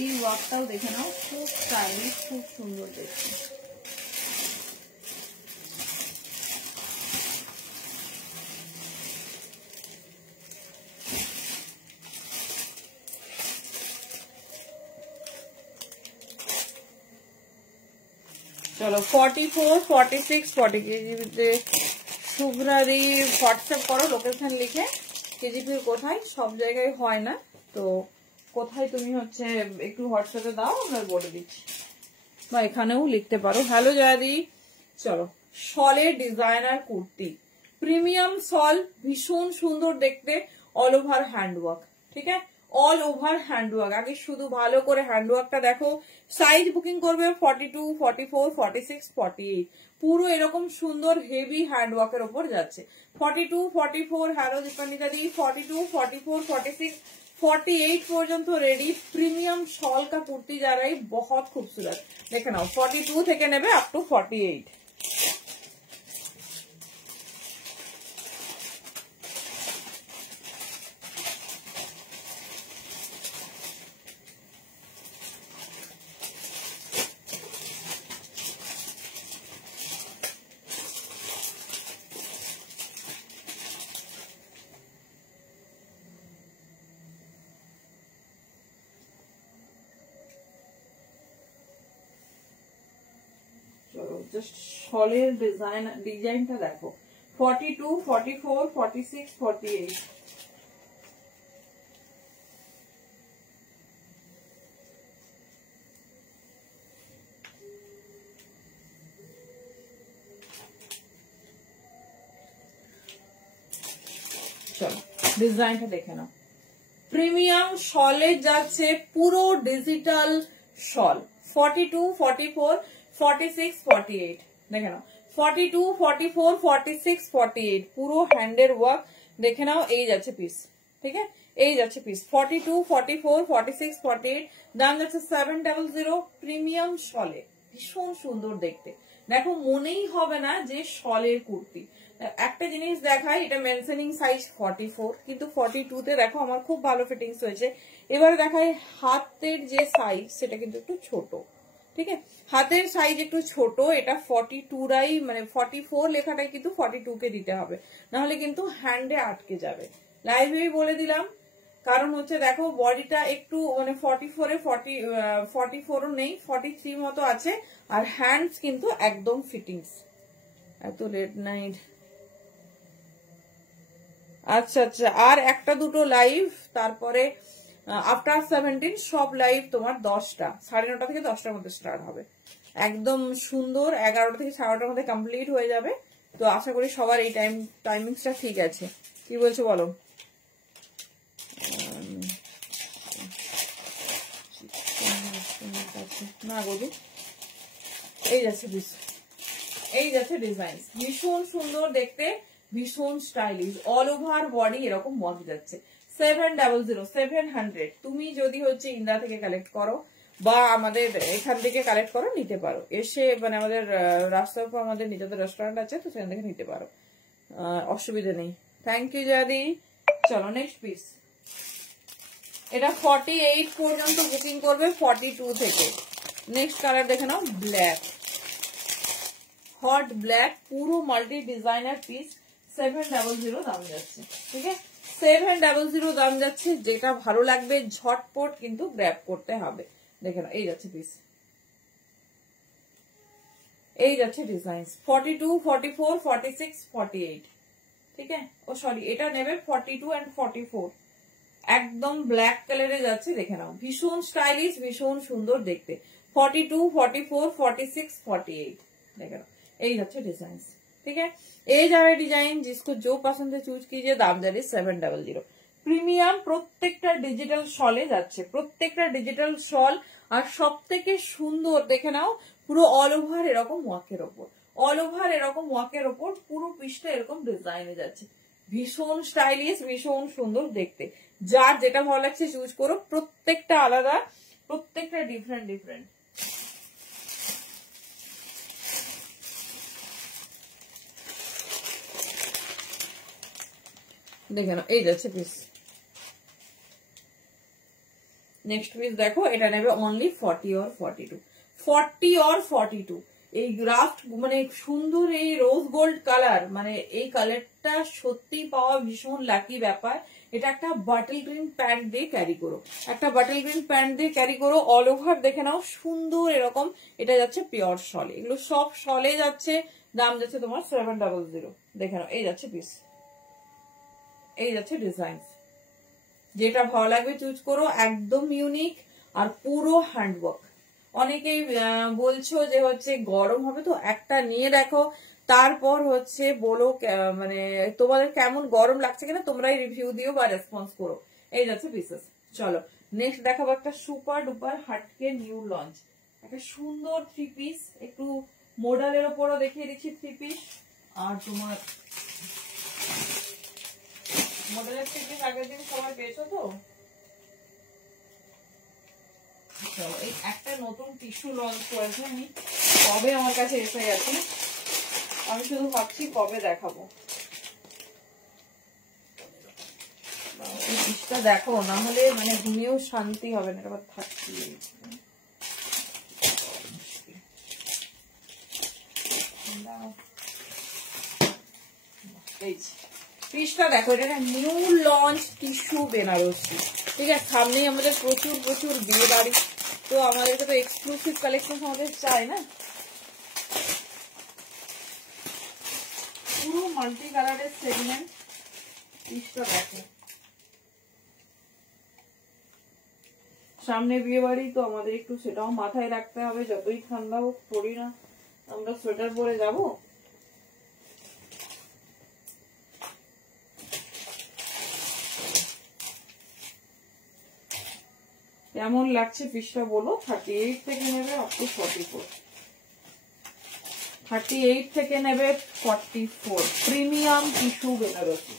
এই ওয়ার্কটাও দেখে নাও, খুব স্টাইলিশ, খুব সুন্দর দেখতে। চলো, 44, 46, 40 কেজি শুভ্রাদি হোয়াটসঅ্যাপ করো, লোকেশন লিখে। কেজিপির কোথায়, সব জায়গায় হয় না, তো কোথায় তুমি হচ্ছে একটু হোয়াটসঅ্যাপে দাও, আমরা বলে দিচ্ছি, বা এখানেও লিখতে পারো। হ্যালো জয়াদি। চলো, শলের ডিজাইনার কুর্তি, প্রিমিয়াম শল, ভীষণ সুন্দর দেখতে, অল ওভার হ্যান্ডওয়ার্ক, ঠিক আছে, অল ওভার হ্যান্ডওয়ার্ক। আগে শুধু ভালো করে হ্যান্ডওয়ার্কটা দেখো। সাইজ বুকিং করবে 42, 44, 46, 48, পুরো এরকম সুন্দর হেভি হ্যান্ডওয়ার্কের ওপর যাচ্ছে। 42, 44, হ্যালো দীপান্বিতা দি, 42, 44, 46, 48 পর্যন্ত রেডি। প্রিমিয়াম শল কা কুর্তি যা रही बहुत खूबसूरत। দেখে নাও, 42 থেকে নেবে আপ টু 48। জাস্ট শলের ডিজাইনটা দেখো 42, 44, 46, 48। চলো ডিজাইনটা দেখে নাও। প্রিমিয়াম শলে যাচ্ছে পুরো ডিজিটাল শল 42, 44, 46, 48 দেখে নাও 42, 44, 46, 48 পুরো হ্যান্ডের ওয়ার্ক দেখে নাও। এই যাচ্ছে পিস, ঠিক আছে, এই যাচ্ছে পিস 42, 44, 46, 48 দাম যাচ্ছে 700। প্রিমিয়াম শলে ভীষণ সুন্দর দেখতে, দেখো মনেই হবে না যে শলের কুর্তি। একটা জিনিস দেখাই, এটা মেনশনিং সাইজ 44 কিন্তু 42 তে দেখো আমার খুব ভালো ফিটিংস হয়েছে। এবার দেখাই হাতের যে সাইজ সেটা কিন্তু একটু ছোট, ঠিক আছে, হাতের সাইজ একটু ছোট। এটা 42 রাই মানে 44 লেখাটাই কিন্তু 42 কে দিতে হবে, নাহলে কিন্তু হ্যান্ডে আটকে যাবে। লাইভেই বলে দিলাম, কারণ হচ্ছে দেখো বডিটা একটু মানে 44 এ 44 নেই, 43 মতো আছে, আর হ্যান্ডস কিন্তু একদম ফিটিংস। এত রেড নাইট, আচ্ছা আচ্ছা, আর একটা দুটো লাইভ, তারপরে আফটার 17 সব লাইভ তোমার 10টা 9:30 থেকে 10টার মধ্যে স্টার্ট হবে। একদম সুন্দর 11টা থেকে 11:30টার মধ্যে কমপ্লিট হয়ে যাবে। তো আশা করি সবার এই টাইমিংসটা ঠিক আছে। কি বলছো বলো? না গদি, এই যাচ্ছে পিস, এই যাচ্ছে ডিজাইন, ভীষণ সুন্দর দেখতে, ভীষণ স্টাইলিশ, অল ওভার বডি এরকম ওয়ার্ক যাচ্ছে। 700, 700 তুমি যদি হচ্ছে ইন্ডিয়া থেকে কালেক্ট করো বা আমাদের এখান থেকে কালেক্ট করো, নিতে পারো এসে, মানে আমাদের রাস্তার উপর আমাদের নিজেদের রেস্টুরেন্ট আছে, তো সেখান থেকে নিতে পারো, অসুবিধা নেই। থ্যাংক ইউ জাদি। চলো নেক্সট পিস, এটা 48 পর্যন্ত বুকিং করবে 42 থেকে। নেক্সট কালার দেখে নাও, ব্ল্যাক, হট ব্ল্যাক, পুরো মাল্টি ডিজাইনার পিস 700 দাম যাচ্ছে, ঠিক আছে, 700 দাম যাচ্ছে। যেটা ভালো লাগবে ঝটপট কিন্তু গ্র্যাব করতে হবে। দেখে নাও, এই যাচ্ছে পিস, এই যাচ্ছে ডিজাইন 42, 44, 46, 48, ঠিক আছে। ও সরি, এটা নেবে 42 and 44, একদম ব্ল্যাক কালারে যাচ্ছে। দেখে নাও, ভীষণ স্টাইলিশ, ভীষণ সুন্দর দেখতে। 42, 44, 46, 48 দেখে নাও, এই যাচ্ছে डिजाइन, ठीक है। ये जा रहा है डिजाइन, जिसको जो पसंद है चूज कीजिए। दाम जा रही 700। প্রিমিয়াম প্রত্যেকটা ডিজিটাল শলে যাচ্ছে, প্রত্যেকটা ডিজিটাল শল। আর সবথেকে সুন্দর দেখে নাও, পুরো অল ওভার এরকম ওয়ার্কের ওপর, অল ওভার এরকম ওয়ার্কের ওপর পুরো পিসটা এরকম ডিজাইনে যাচ্ছে। ভীষণ স্টাইলিশ, ভীষণ সুন্দর দেখতে। যার যেটা ভালো লাগছে চুজ করো, প্রত্যেকটা আলাদা, প্রত্যেকটা ডিফারেন্ট ডিফারেন্ট। দেখে নাও, এই যাচ্ছে পিস। নেক্সট পিস দেখো, এটা নেবে অনলি 40 or 42, 40 or 42। এই গ্রাফট মানে সুন্দর, এই রোজ গোল্ড কালার, মানে এই কালারটা সত্যি পাওয়া ভীষণ লাকি ব্যাপার। এটা একটা বাটল গ্রিন প্যান্ট দিয়ে ক্যারি করো, একটা বাটল গ্রিন প্যান্ট দিয়ে ক্যারি করো, অল ওভার দেখে নাও সুন্দর এরকম। এটা যাচ্ছে পিওর শলে, এগুলো সব শলে যাচ্ছে। দাম যাচ্ছে তোমার 700। দেখে নাও, এই যাচ্ছে পিস, এই যাচ্ছে ডিজাইন। যেটা ভালো লাগবে চুজ করো, একদম ইউনিক আর পুরো হ্যান্ডওয়ার্ক। অনেকেই বলছো যে হচ্ছে গরম হবে, তো একটা নিয়ে দেখো, তারপর হচ্ছে বলো মানে তোমাদের কেমন গরম লাগছে কিনা, তোমরাই রিভিউ দিও বা রেসপন্স করো। এই যাচ্ছে পিসেস। চলো নেক্সট দেখাবো একটা সুপার ডুপার হাটকে নিউ লঞ্চ, একটা সুন্দর 3 পিস, একটু মডেলের ওপরও দেখিয়ে দিচ্ছি 3 পিস। আর তোমার মডেলের 3 পিস আগের দিন সবাই পেয়েছো তো। এই একটা নতুন টিস্যু লঞ্চ করেছে, আমি কবে আমার কাছে এসে গেছে, আমি শুধু ভাবছি কবে দেখাবো। এই পিসটা দেখো, না হলে মানে ঘুমিয়েও শান্তি হবে না, এবার থাকছি। পিসটা দেখো, এটা নিউ লঞ্চ টিস্যু বেনারসি, ঠিক আছে। সামনেই আমাদের প্রচুর প্রচুর বিয়ে বাড়ি, তো আমাদেরকে তো এক্সক্লুসিভ কালেকশন আমাদের চাই না। পুরো মাল্টি কালারের সেগমেন্ট, পিসটা দেখো। সামনে বিয়ে বাড়ি তো আমাদের একটু সেটাও মাথায় রাখতে হবে, যতই ঠান্ডা হোক পড়ি না আমরা সোয়েটার পরে যাবো। কেমন লাগছে পিসটা বলো। 38 থেকে নেবে আপ টু 44, 38 থেকে নেবে 44, প্রিমিয়াম টিস্যু বেনারসি।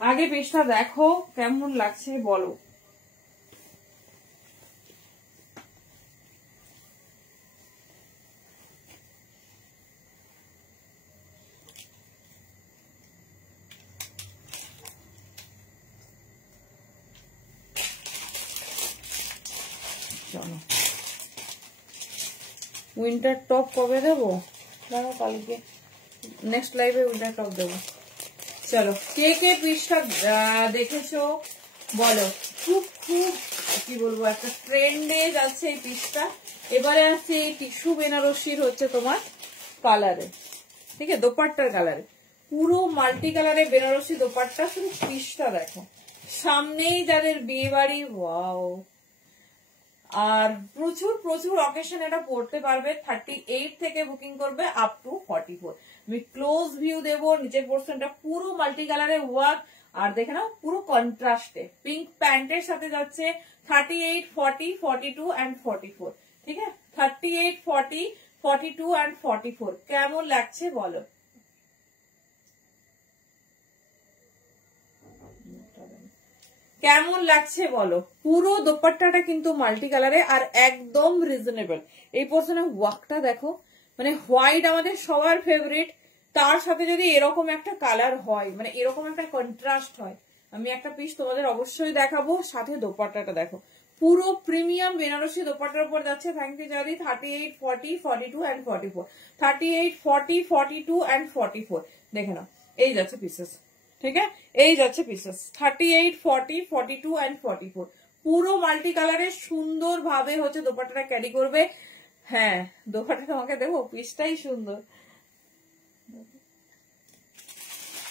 আগে পিসটা দেখো কেমন লাগছে বলো। চলো উইন্টার টপ কবে দেবো, দেখো কালকে নেক্সট লাইভে উইন্টার টপ দেবো। চলো কে কে পিসটা দেখেছো বলো। খুব খুব কি বলবো, একটা ট্রেন্ডে যাচ্ছে এই পিসটা। এবারে আসছে এই টিস্যু বেনারসির হচ্ছে তোমার কালারে, ঠিক আছে, দোপাট্টার কালারে, পুরো মাল্টি কালারে বেনারসি দোপাট্টা। শুধু পিসটা দেখো, সামনেই যাদের বিয়ে বাড়ি, ওয়াও। আর প্রচুর প্রচুর অকেশন এটা পড়তে পারবে। 38 থেকে বুকিং করবে আপ টু 44। আমি ক্লোজ ভিউ দেবো, নিচের পোর্শনটা পুরো মাল্টি কালারে ওয়ার্ক। আর দেখে নাও পুরো কন্ট্রাস্টে পিঙ্ক প্যান্টের সাথে যাচ্ছে 38, 40, 42 and 44, ঠিক আছে, 38, 40, 42 and 44। কেমন লাগছে বলো। কেমন লাগছে বলো। পুরো দোপাট্টাটা কিন্তু মাল্টি কালারে আর একদম রিজনেবল। এই পোর্শনে ওয়ার্কটা দেখো, মানে হোয়াইট আমাদের সবার ফেভারিট, তার সাথে যদি এরকম একটা কালার হয়, মানে এরকম একটা কন্ট্রাস্ট হয়। আমি একটা পিস তোমাদের অবশ্যই দেখাবো, সাথে দোপাট্টাটা দেখো, পুরো প্রিমিয়াম বেনারসি দোপাট্টার উপর যাচ্ছে। থ্যাংক ইউ জারি। 38, 40, 42 and 44, 38, 40, 42 and 44। দেখে নাও এই যাচ্ছে পিসেস, ঠিক আছে, এই যাচ্ছে পিসেস 38, 40, 42 and 44। পুরো মাল্টি কালারে সুন্দর ভাবে হচ্ছে দোপাট্টাটা ক্যারি করবে। হ্যাঁ দোপাট্টা তোমাকে দেবো, পিসটাই সুন্দর,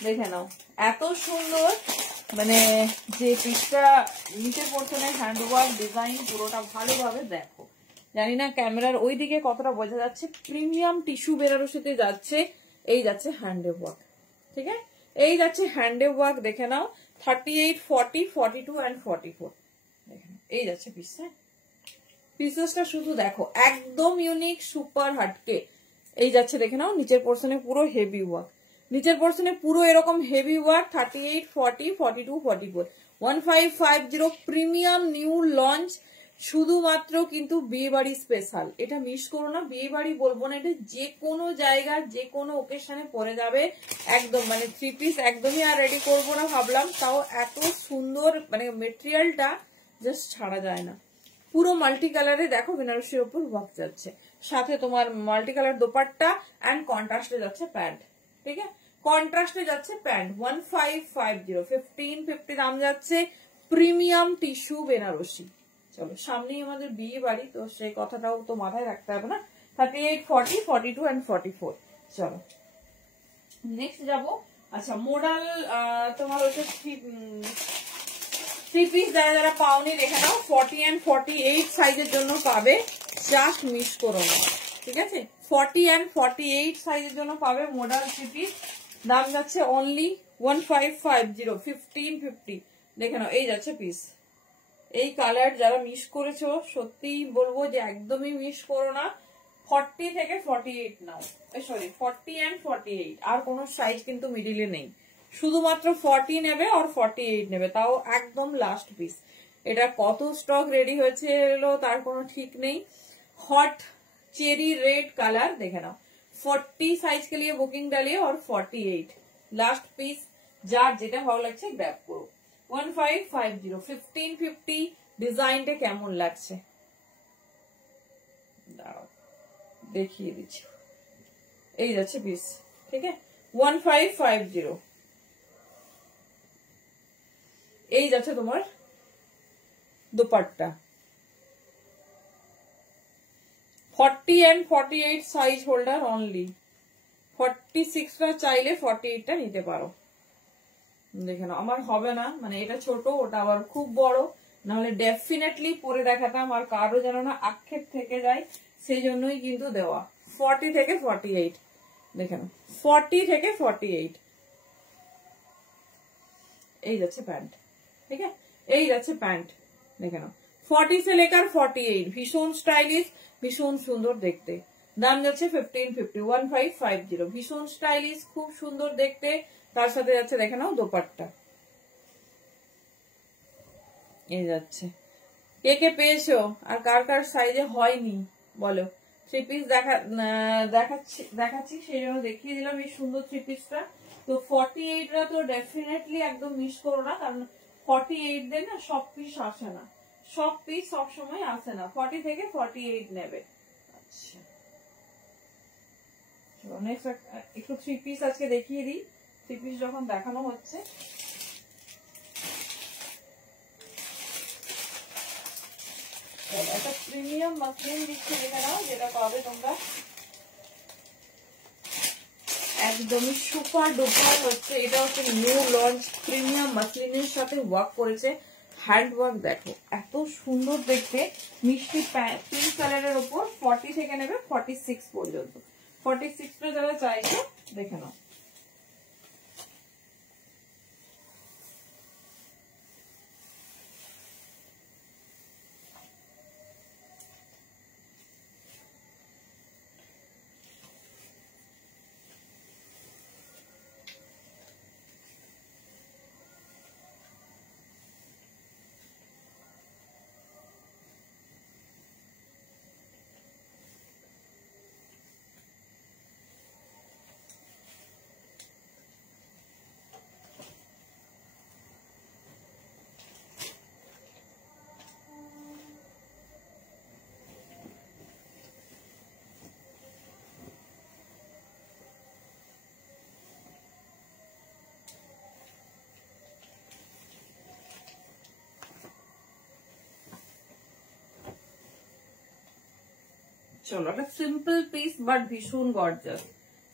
দেখে নাও এত সুন্দর। মানে যে পিসটা নিচের পোর্শনে হ্যান্ডওয়ার্ক ডিজাইন পুরোটা ভালোভাবে দেখো। জানি না ক্যামেরার ওইদিকে কতটা বোঝা যাচ্ছে। প্রিমিয়াম টিস্যু বেনারসিতে যাচ্ছে, এই যাচ্ছে হ্যান্ডওয়ার্ক, ঠিক আছে, এই যাচ্ছে হ্যান্ডওয়ার্ক। দেখে নাও 38, 40, 42 and 44। দেখে নাও এই যাচ্ছে পিস। হ্যাঁ পিসেসটা শুধু দেখো, একদম ইউনিক, সুপার হাটকে। এই যাচ্ছে দেখে নাও নিচের পোর্শনে পুরো হেভি ওয়ার্ক, নিচের পোর্শনে পুরো এরকম heavy work. 38, 40, 42, 44, 1550 premium new launch, শুধুমাত্র কিন্তু বিয়ে বাড়ি স্পেশাল। এটা মিস করো না, বিয়ে বাড়ি বলবো না, এটা যে কোনো জায়গার যে কোনো ওকেশনে পরে যাবে একদম। মানে 3 পিস একদমই আর রেডি করবো না ভাবলাম, তাও এত সুন্দর, মানে মেটেরিয়ালটা জাস্ট ছাড়া যায় না। পুরো মাল্টি কালারে দেখো বেনারসির উপর ওয়ার্ক যাচ্ছে, সাথে তোমার মাল্টি কালার দোপাট্টা এন্ড কন্ট্রাস্টে যাচ্ছে প্যান্ট, ঠিক আছে, কন্ট্রাস্টে যাচ্ছে প্যান্ট। 1550, 1550 দাম যাচ্ছে, প্রিমিয়াম টিস্যু বেনারসি। চলো সামনেই আমাদের বিয়ে বাড়ি, তো সেই কথাটাও তো মাথায় রাখতে হবে না। 38, 40, 42 and 44। চলো নেক্সট যাবো। আচ্ছা মোডাল তোমার হচ্ছে 3 পিস যারা যারা পাওনি দেখে নাও, 40 and 48 সাইজের জন্য পাবে, জাস্ট মিস করো না, ঠিক আছে। 40 and 48 সাইজের জন্য পাবে মোডাল 3 পিস। দাম যাচ্ছে অনলি 1550, 1550। দেখে নাও এই যাচ্ছে পিস। এই কালার যারা মিস করেছো সত্যি বলবো যে একদমই মিস করো না। 40 থেকে 48 নাও, সরি 40 and 48, আর কোনো সাইজ কিন্তু মিডিলে নেই, শুধুমাত্র 40 নেবে আর 48 নেবে, তাও একদম লাস্ট পিস। এটা কত স্টক রেডি হয়েছে তার কোনো ঠিক নেই। हॉट चेरी रेड कलर देखे नाओ, 40 साइज के लिए बुकिंग डालिए और 48 लास्ट पीस, যার যেটা ভালো লাগছে গ্র্যাব করো। 1550, 1550 ডিজাইনটা কেমন লাগছে দাঁড়াও দেখিয়ে দিচ্ছি। এই যাচ্ছে পিস, ঠিক আছে 1550। এই যাচ্ছে তোমার দুপাট্টা। 40 and 48 সাইজ হোল্ডার অনলি। 46টা চাইলে 48টা নিতে পারো। দেখে নাও, আমার হবে না, মানে এটা ছোট, ওটা আবার খুব বড়, নাহলে ডেফিনেটলি পরে দেখাতাম, আর কারো যেন না আক্ষেপ থেকে যায়, সেই জন্যই কিন্তু দেওয়া। 40 থেকে 48 দেখে নাও, 40 থেকে 48। এই যাচ্ছে প্যান্ট, ঠিক আছে, এই যাচ্ছে প্যান্ট দেখে নাও। 40 से लेकर 48, ভীষণ স্টাইলিশ, ভীষণ সুন্দর দেখতে। দাম যাচ্ছে 1550, 1550, ভীষণ স্টাইলিশ, খুব সুন্দর দেখতে। তার সাথে যাচ্ছে দেখে নাও দোপাট্টা। এই যাচ্ছে, কে কে পেয়েছো আর কার কার সাইজে হয়নি বলো। থ্রি পিস দেখাচ্ছি সেই জন্য দেখিয়ে দিলাম এই সুন্দর থ্রি পিসটা। তো 48রা তো ডেফিনেটলি একদম মিস করো না, কারণ 48 দের না সব পিস আসে না, সব পিস সবসময় আসে না। 40 থেকে 48 নেবে। আচ্ছা নেক্সট একটু থ্রি পিস আজকে দেখিয়ে দিই। থ্রি পিস যখন দেখানো হচ্ছে, একটা প্রিমিয়াম মাসলিন দিচ্ছি দেখে নাও, যেটা পাবে তোমরা একদমই সুপার ডুপার হচ্ছে। এটা হচ্ছে নিউ লঞ্চ প্রিমিয়াম মাসলিনের সাথে ওয়ার্ক করেছে, হ্যান্ড ওয়ার্ক দেখো এত সুন্দর দেখতে, মিষ্টি পিঙ্ক কালারের উপর। 40 থেকে নেবে 46 পর্যন্ত। 46টা যারা চাইছো দেখে নাও। চলো একটা সিম্পল পিস বাট ভীষণ গর্জাস,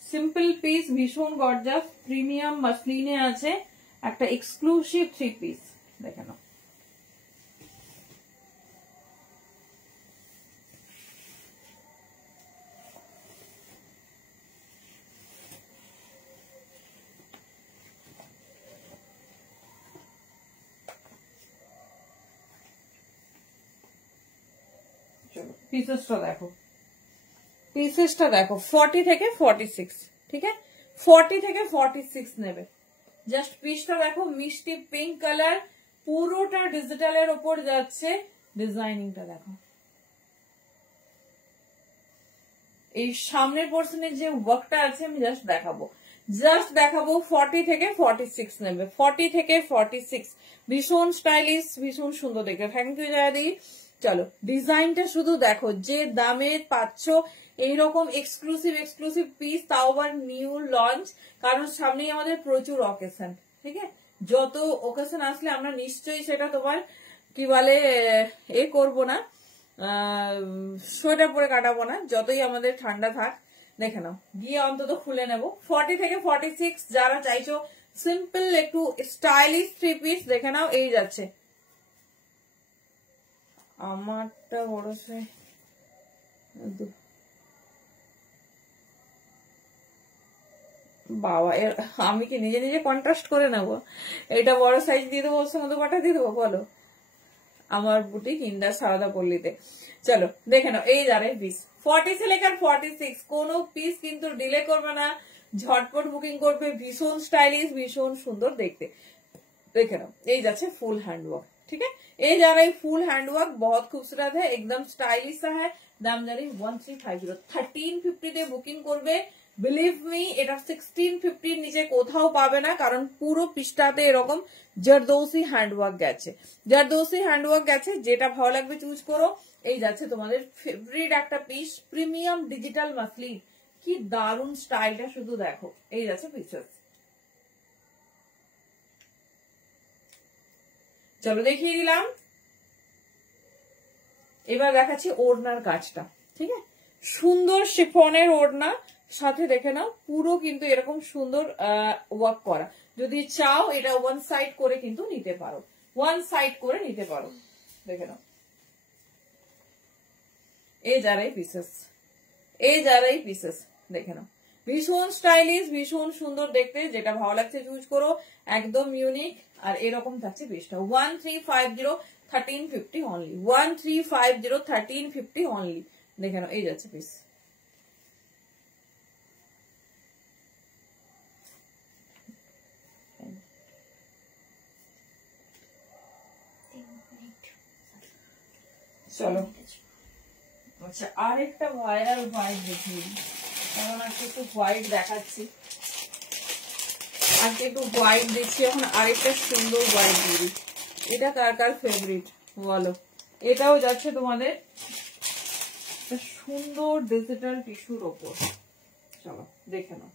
সিম্পল পিস ভীষণ গর্জাস, প্রিমিয়াম মাসলিনে আছে, একটা এক্সক্লুসিভ থ্রি পিস দেখে নাও। চলো পিসেসটা দেখো, পিসেসটা দেখো 40 থেকে 46, ঠিক আছে 40 থেকে 46 নেবে। জাস্ট পিসটা দেখো, মিষ্টি পিঙ্ক কালার, পুরোটা ডিজিটালের ওপর যাচ্ছে। ডিজাইনিংটা দেখো, এই সামনের পোর্শনের যে ওয়ার্কটা আছে আমি জাস্ট দেখাবো, 40 থেকে 46 নেবে। 40 থেকে 46 ভীষণ স্টাইলিশ, ভীষণ সুন্দর দেখে। থ্যাংক ইউ জায়াদি। চলো ডিজাইনটা শুধু দেখো, যে দামে পাচ্ছ এইরকম এক্সক্লুসিভ পিস, তাও আবার নিউ লঞ্চ, কারণ সামনেই আমাদের প্রচুর অকেশন, ঠিক আছে। যত অকেশন আসলে আমরা নিশ্চয়ই সেটা তোমার কি বলে এ করবো না, সোয়েটার পরে কাটাবো না, যতই আমাদের ঠান্ডা থাক। দেখে নাও, গিয়ে অন্তত খুলে নেব। 40 থেকে 46 যারা চাইছো সিম্পল একটু স্টাইলিশ থ্রি পিস দেখে নাও। এই যাচ্ছে, আমারটা বড় সে বাবা, আমি কি নিজে নিজে কন্ট্রাস্ট করে নেব? এটা বড় সাইজ দিয়ে দেবো, ওর সঙ্গে দুপাটা দিয়ে দেবো বলো? আমার বুটিক ইন্ডাস সারদা পল্লীতে। চলো দেখে নাও, এই যারে পিস 40 से लेकर 46, কোনো পিস কিন্তু ডিলে করবে না, ঝটপট বুকিং করবে। ভীষণ স্টাইলিশ, ভীষণ সুন্দর দেখতে দেখে নাও। এই যাচ্ছে ফুল हैंडवर्क, ठीक है। ये जा रहा है फुल हैंडवर्क, बहुत खूबसूरत है, एकदम स्टाइलिश सा है। दाम जा रही 1350, 1350 দিয়ে বুকিং করবে। বিলিভ মি, এটা 1650 নিচে কোথাও পাবে না, কারণ পুরো পিসটাতে এরকম জারদৌসি হ্যান্ডওয়ার্ক গেছে, জারদৌসি হ্যান্ডওয়ার্ক গেছে। যেটা ভালো লাগবে চুজ করো। এই যাচ্ছে তোমাদের ফেভারিট একটা পিস, প্রিমিয়াম ডিজিটাল মাসলিন। কি দারুন স্টাইলটা শুধু দেখো। এই যাচ্ছে পিসেস। চলো দেখিয়ে দিলাম। এবার দেখাচ্ছি ওড়নার কাজটা। ঠিক আছে, সুন্দর শিফনের ওড়না, সাথে দেখে নাও পুরো কিন্তু এরকম সুন্দর ওয়ার্ক করা। যদি চাও এটা ওয়ান সাইড করে কিন্তু নিতে পারো, ওয়ান সাইড করে নিতে পারো। দেখে নাও, এই যারাই পিসেস, এই যারাই পিসেস দেখে নাও, ভীষণ স্টাইলিশ, ভীষণ সুন্দর দেখতে। যেটা ভালো লাগছে চুজ করো, একদম ইউনিক। আর এরকম থাকছে পিসটা 1350 1350 অনলি, 1350 1350 অনলি। দেখে নাও, এই যাচ্ছে পিস। চলো আচ্ছা, আরেকটা ভাইরাল হোয়াইট দেখি, কারণ আজকে একটু হোয়াইট দেখাচ্ছি, আজকে একটু হোয়াইট দেখছি। এখন আরেকটা সুন্দর হোয়াইট দিবি। এটা কার কার ফেভারিট বলো। এটাও যাচ্ছে তোমাদের সুন্দর ডিজিটাল টিস্যুর ওপর। চলো দেখে নাও।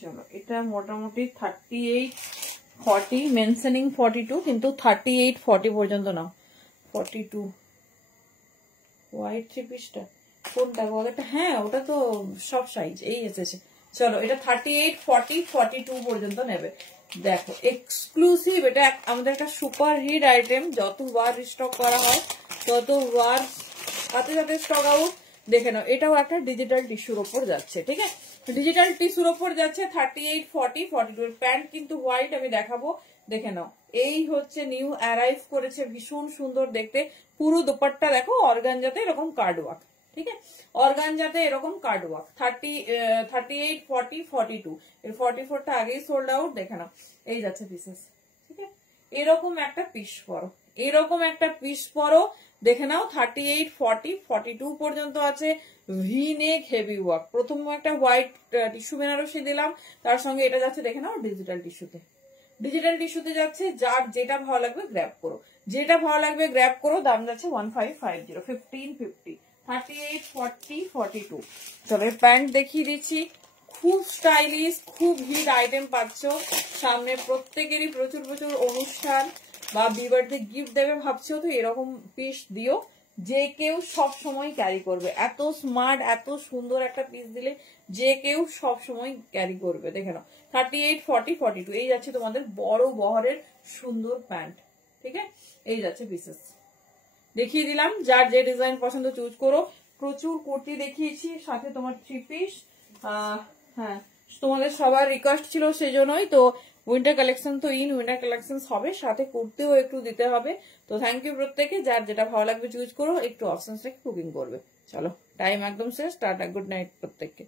চলো, এটা মোটামুটি 38-40, মেনশনিং 42, কিন্তু 38-40 পর্যন্ত নাও। 42 হোয়াইট থ্রি পিসটা কোনটা বলটা? হ্যাঁ, ওটা তো সব সাইজ এই এসেছে। চলো, এটা 38-40-42 পর্যন্ত নেবে। দেখো এক্সক্লুসিভ, এটা আমাদের একটা সুপার হিট আইটেম। যতবার স্টক করা হয় ততবার সাথে সাথে স্টক আউট। দেখে নাও, এটাও একটা ডিজিটাল টিস্যুর ওপর যাচ্ছে। ঠিক আছে, ডিজিটাল টিস্যুর ওপর যাচ্ছে 38-40-42। প্যান্ট কিন্তু হোয়াইট, আমি দেখাবো। দেখে নাও, এই হচ্ছে নিউ অ্যারাইভ করেছে, ভীষণ সুন্দর দেখতে। পুরো দোপাট্টা দেখো অর্গানজাতে এরকম কার্ড ওয়ার্ক। ঠিক আছে, অর্গানজাতে এরকম কার্ড ওয়ার্ক। 38-40-42, এর 44টা আগেই সোল্ড আউট। দেখে নাও, এই যাচ্ছে পিসেস। ঠিক আছে, এরকম একটা পিস পরো, এরকম একটা পিস পরো। দেখে নাও, 38-40-42 পর্যন্ত আছে। ভি নেক হেভি ওয়ার্ক। প্রথম একটা হোয়াইট টিস্যু বেনারসি দিলাম, তার সঙ্গে এটা যাচ্ছে দেখে নাও ডিজিটাল টিস্যুতে, ডিজিটাল টিস্যুতে যাচ্ছে। যার যেটা ভালো লাগবে গ্র্যাব করো, যেটা ভালো লাগবে গ্র্যাব করো। দাম যাচ্ছে 1550, 1550, 38-40-42। চলো প্যান্ট দেখিয়ে দিচ্ছি, খুব স্টাইলিশ, খুব হিট আইটেম পাচ্ছ। সামনে প্রত্যেকেরই প্রচুর প্রচুর অনুষ্ঠান বা বিবার্থডে গিফট দেবে ভাবছো, তো এরকম পিস দিও, যে কেউ সব সময় ক্যারি করবে। এত স্মার্ট, এত সুন্দর একটা পিস দিলে যে কেউ সব সময় ক্যারি করবে। দেখে নাও, 38-40-42, এই যাচ্ছে তোমাদের বড় বহরের সুন্দর প্যান্ট। ঠিক আছে, এই যাচ্ছে পিসেস। দেখিয়ে দিলাম, যার যে ডিজাইন পছন্দ চুজ করো। প্রচুর কুর্তি দেখিয়েছি, সাথে তোমার থ্রি পিস। হ্যাঁ, তোমাদের সবার রিকোয়েস্ট ছিল, সেজন্যই তো উইন্টার কালেকশন তো উইন্টার কালেকশন হবে, সাথে কুর্তিও একটু দিতে হবে। তো থ্যাংক ইউ প্রত্যেকে, যার যেটা ভালো লাগবে চুজ করো, একটু অপশনস রেখে বুকিং করবে। চলো, টাইম একদম শেষ, টাটা, গুড নাইট প্রত্যেককে।